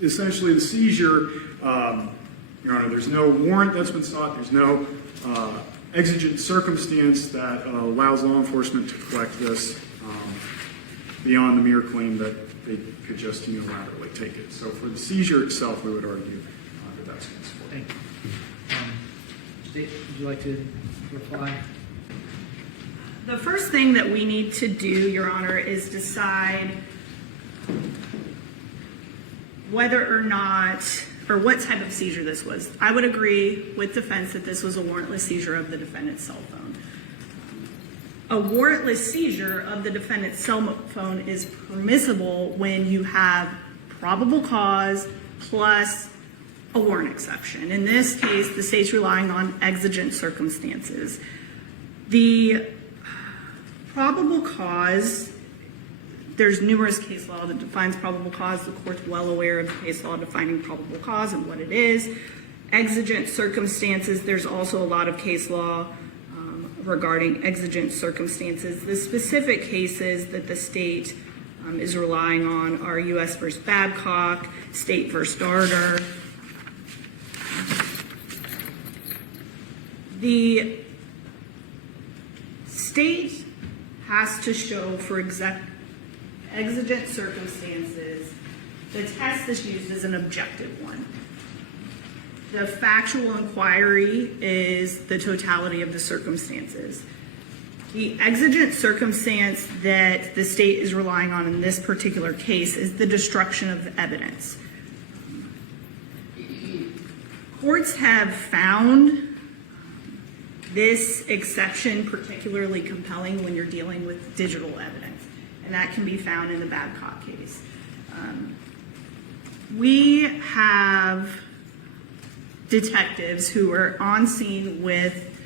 essentially the seizure, Your Honor, there's no warrant that's been sought, there's no exigent circumstance that allows law enforcement to collect this beyond the mere claim that they could just unilaterally take it. So for the seizure itself, we would argue that that's possible. Thank you. State, would you like to reply? The first thing that we need to do, Your Honor, is decide whether or not, or what type of seizure this was. I would agree with defense that this was a warrantless seizure of the defendant's cell phone. A warrantless seizure of the defendant's cell phone is permissible when you have probable cause plus a warrant exception. In this case, the state's relying on exigent circumstances. The probable cause, there's numerous case law that defines probable cause. The court's well aware of the case law defining probable cause and what it is. Exigent circumstances, there's also a lot of case law regarding exigent circumstances. The specific cases that the state is relying on are U.S. v. Babcock, State v. Darter. The state has to show for exigent circumstances. The test that's used is an objective one. The factual inquiry is the totality of the circumstances. The exigent circumstance that the state is relying on in this particular case is the destruction of the evidence. Courts have found this exception particularly compelling when you're dealing with digital evidence, and that can be found in the Babcock case. We have detectives who were on scene with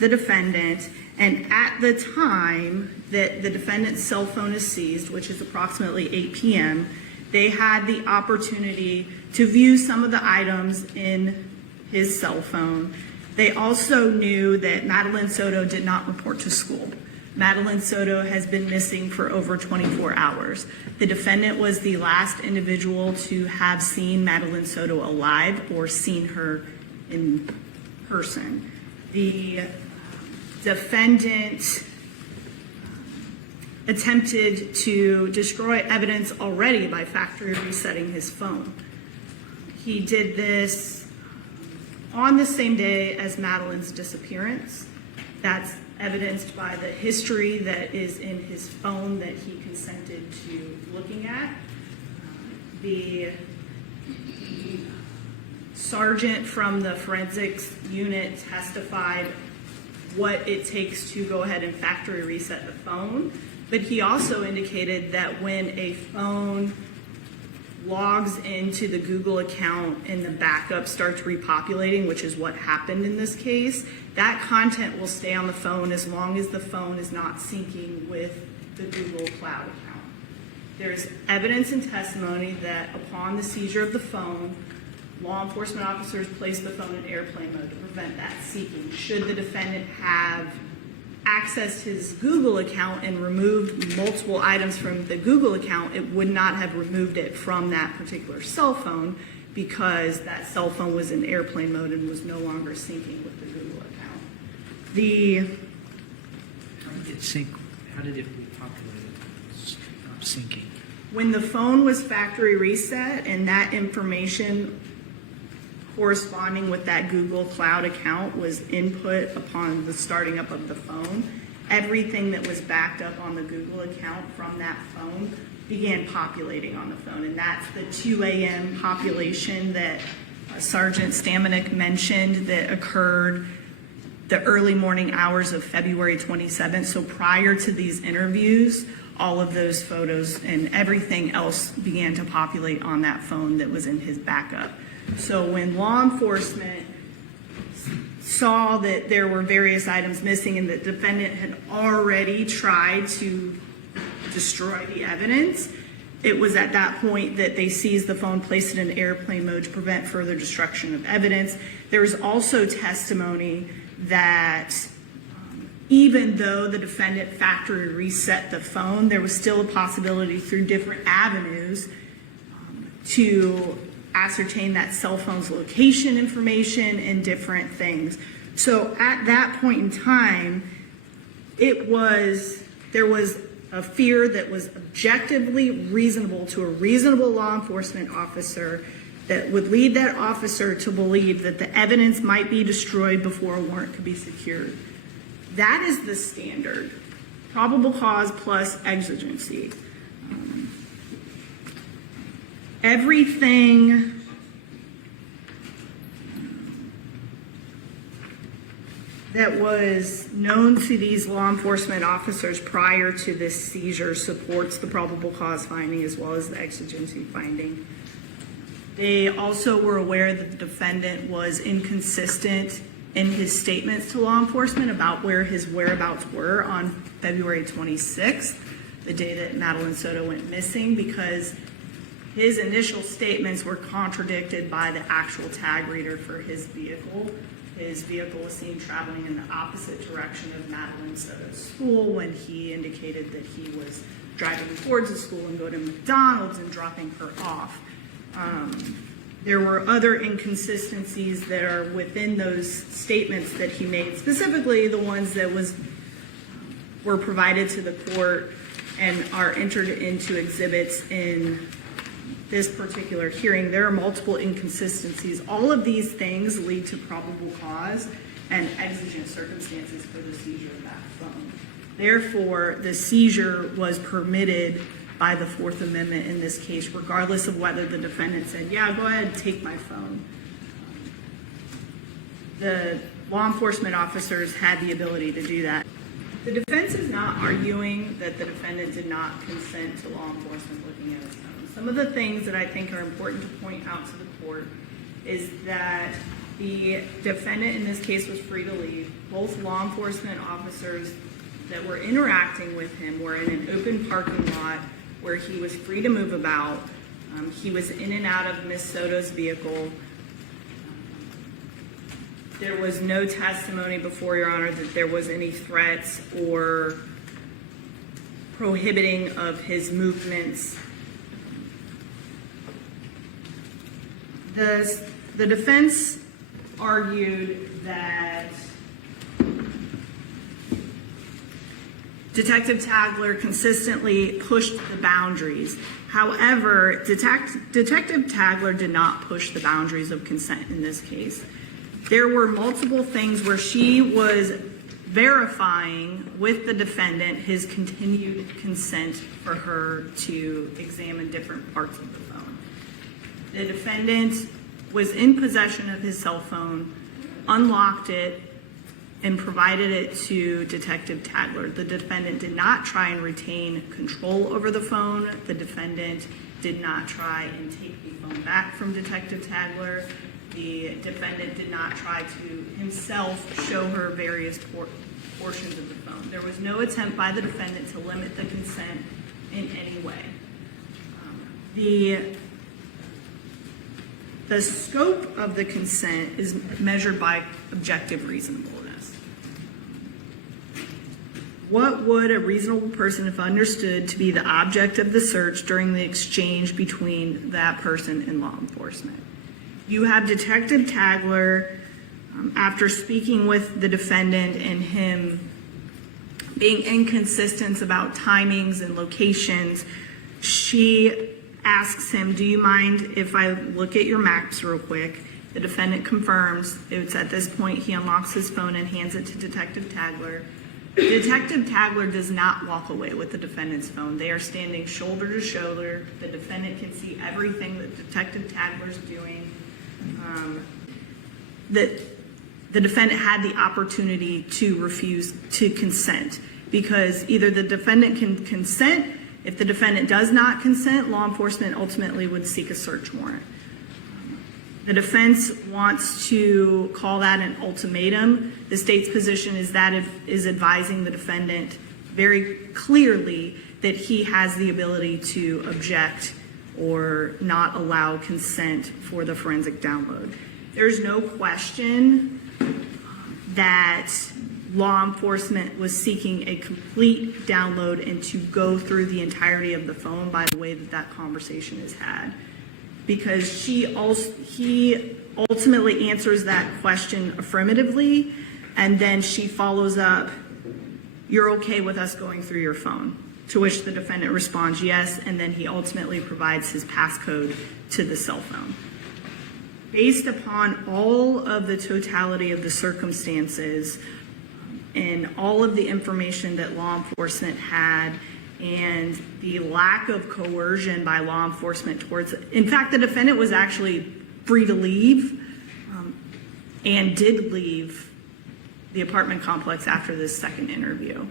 the defendant, and at the time that the defendant's cell phone is seized, which is approximately 8 p.m., they had the opportunity to view some of the items in his cell phone. They also knew that Madeline Soto did not report to school. Madeline Soto has been missing for over 24 hours. The defendant was the last individual to have seen Madeline Soto alive or seen her in person. The defendant attempted to destroy evidence already by factory resetting his phone. He did this on the same day as Madeline's disappearance. That's evidenced by the history that is in his phone that he consented to looking at. The sergeant from the forensics unit testified what it takes to go ahead and factory reset the phone, but he also indicated that when a phone logs into the Google account and the backup starts repopulating, which is what happened in this case, that content will stay on the phone as long as the phone is not syncing with the Google Cloud account. There's evidence and testimony that upon the seizure of the phone, law enforcement officers placed the phone in airplane mode to prevent that seeking. Should the defendant have accessed his Google account and removed multiple items from the Google account, it would not have removed it from that particular cell phone because that cell phone was in airplane mode and was no longer syncing with the Google account. How did it sync? How did it repopulate? Stop syncing. When the phone was factory reset and that information corresponding with that Google Cloud account was input upon the starting up of the phone, everything that was backed up on the Google account from that phone began populating on the phone. And that's the 2 a.m. population that Sergeant Stamanik mentioned that occurred the early morning hours of February 27th. So prior to these interviews, all of those photos and everything else began to populate on that phone that was in his backup. So when law enforcement saw that there were various items missing and the defendant had already tried to destroy the evidence, It was at that point that they seized the phone, placed it in airplane mode to prevent further destruction of evidence. There was also testimony that even though the defendant factory reset the phone, there was still a possibility through different avenues to ascertain that cell phone's location information and different things. So at that point in time, there was a fear that was objectively reasonable to a reasonable law enforcement officer that would lead that officer to believe that the evidence might be destroyed before a warrant could be secured. That is the standard. Probable cause plus exigency. Everything that was known to these law enforcement officers prior to this seizure supports the probable cause finding as well as the exigency finding. They also were aware that the defendant was inconsistent in his statements to law enforcement about where his whereabouts were on February 26th, the day that Madeline Soto went missing, because his initial statements were contradicted by the actual tag reader for his vehicle. His vehicle was seen traveling in the opposite direction of Madeline Soto's school when he indicated that he was driving towards the school and going to McDonald's and dropping her off. There were other inconsistencies that are within those statements that he made, specifically the ones that were provided to the court and are entered into exhibits in this particular hearing. There are multiple inconsistencies. All of these things lead to probable cause and exigent circumstances for the seizure of that phone. Therefore, the seizure was permitted by the Fourth Amendment in this case, regardless of whether the defendant said, yeah, go ahead, take my phone. The law enforcement officers had the ability to do that. The defense is not arguing that the defendant did not consent to law enforcement looking at his phone. Some of the things that I think are important to point out to the court is that the defendant in this case was free to leave. Both law enforcement officers that were interacting with him were in an open parking lot where he was free to move about. He was in and out of Miss Soto's vehicle. There was no testimony before, Your Honor, that there was any threats or prohibiting of his movements. The defense argued that Detective Tagler consistently pushed the boundaries. However, Detective Tagler did not push the boundaries of consent in this case. There were multiple things where she was verifying with the defendant his continued consent for her to examine different parts of the phone. The defendant was in possession of his cell phone, unlocked it, and provided it to Detective Tagler. The defendant did not try and retain control over the phone. The defendant did not try and take the phone back from Detective Tagler. The defendant did not try to himself show her various portions of the phone. There was no attempt by the defendant to limit the consent in any way. The scope of the consent is measured by objective reasonableness. What would a reasonable person have understood to be the object of the search during the exchange between that person and law enforcement? You have Detective Tagler, after speaking with the defendant and him being inconsistent about timings and locations, she asks him, do you mind if I look at your maps real quick? The defendant confirms. It's at this point he unlocks his phone and hands it to Detective Tagler. Detective Tagler does not walk away with the defendant's phone. They are standing shoulder to shoulder. The defendant can see everything that Detective Tagler's doing. The defendant had the opportunity to refuse to consent because either the defendant can consent. If the defendant does not consent, law enforcement ultimately would seek a search warrant. The defense wants to call that an ultimatum. The state's position is that it is advising the defendant very clearly that he has the ability to object or not allow consent for the forensic download. There's no question that law enforcement was seeking a complete download and to go through the entirety of the phone by the way that that conversation is had. Because he ultimately answers that question affirmatively, and then she follows up, "You're okay with us going through your phone?" To which the defendant responds yes, and then he ultimately provides his passcode to the cell phone. Based upon all of the totality of the circumstances and all of the information that law enforcement had and the lack of coercion by law enforcement towards, in fact, the defendant was actually free to leave and did leave the apartment complex after this second interview.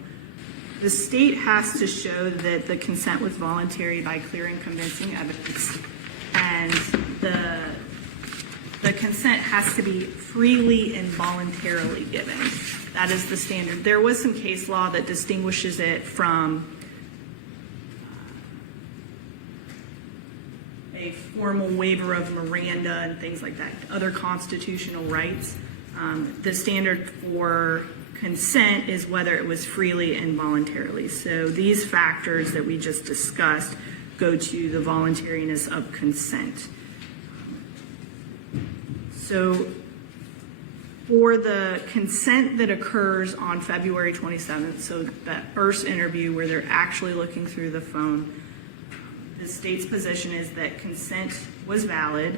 The state has to show that the consent was voluntary by clear and convincing evidence, and the consent has to be freely and voluntarily given. That is the standard. There was some case law that distinguishes it from a formal waiver of Miranda and things like that, other constitutional rights. The standard for consent is whether it was freely and voluntarily. So these factors that we just discussed go to the voluntariness of consent. So for the consent that occurs on February 27th, so that first interview where they're actually looking through the phone, the state's position is that consent was valid.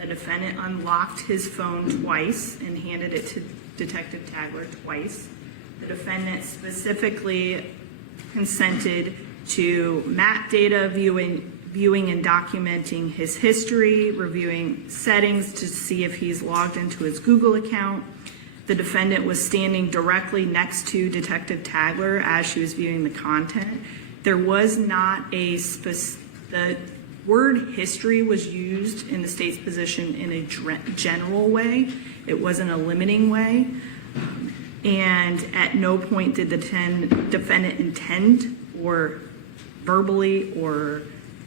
The defendant unlocked his phone twice and handed it to Detective Tagler twice. The defendant specifically consented to map data viewing and documenting his history, reviewing settings to see if he's logged into his Google account. The defendant was standing directly next to Detective Tagler as she was viewing the content. There was not the word history was used in the state's position in a general way. It wasn't a limiting way. And at no point did the defendant intend or verbally or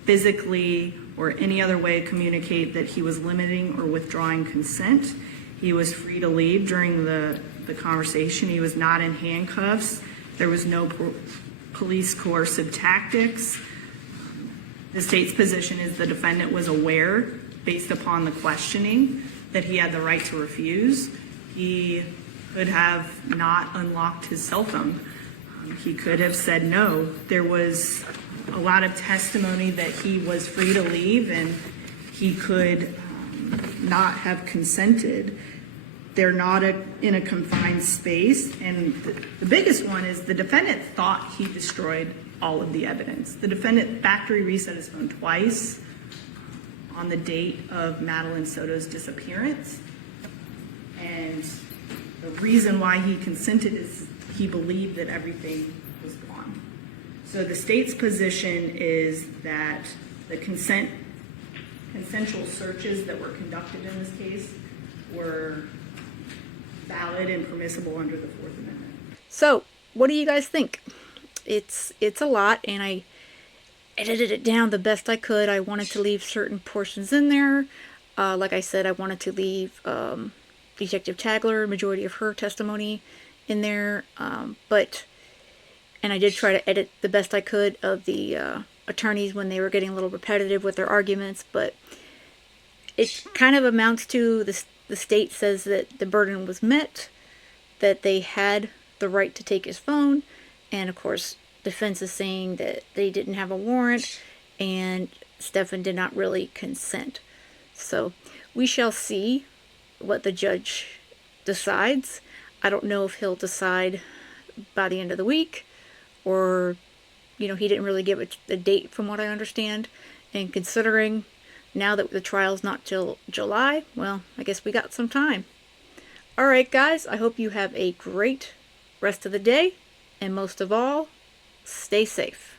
physically or any other way communicate that he was limiting or withdrawing consent. He was free to leave during the conversation. He was not in handcuffs. There was no police coercive tactics. The state's position is the defendant was aware, based upon the questioning, that he had the right to refuse. He could have not unlocked his cell phone. He could have said no. There was a lot of testimony that he was free to leave and he could not have consented. They're not in a confined space. And the biggest one is the defendant thought he destroyed all of the evidence. The defendant factory reset his phone twice on the date of Madeline Soto's disappearance. And the reason why he consented is he believed that everything was gone. So the state's position is that the consensual searches that were conducted in this case were valid and permissible under the Fourth Amendment. So, what do you guys think? It's a lot, and I edited it down the best I could. I wanted to leave certain portions in there. Like I said, I wanted to leave Detective Tagler, majority of her testimony in there. And I did try to edit the best I could of the attorneys when they were getting a little repetitive with their arguments. But it kind of amounts to the state says that the burden was met, that they had the right to take his phone. And of course, defense is saying that they didn't have a warrant and Stephan did not really consent. So we shall see what the judge decides. I don't know if he'll decide by the end of the week or, he didn't really give it a date from what I understand. And considering now that the trial's not till July, well, I guess we got some time. All right, guys, I hope you have a great rest of the day. And most of all, stay safe.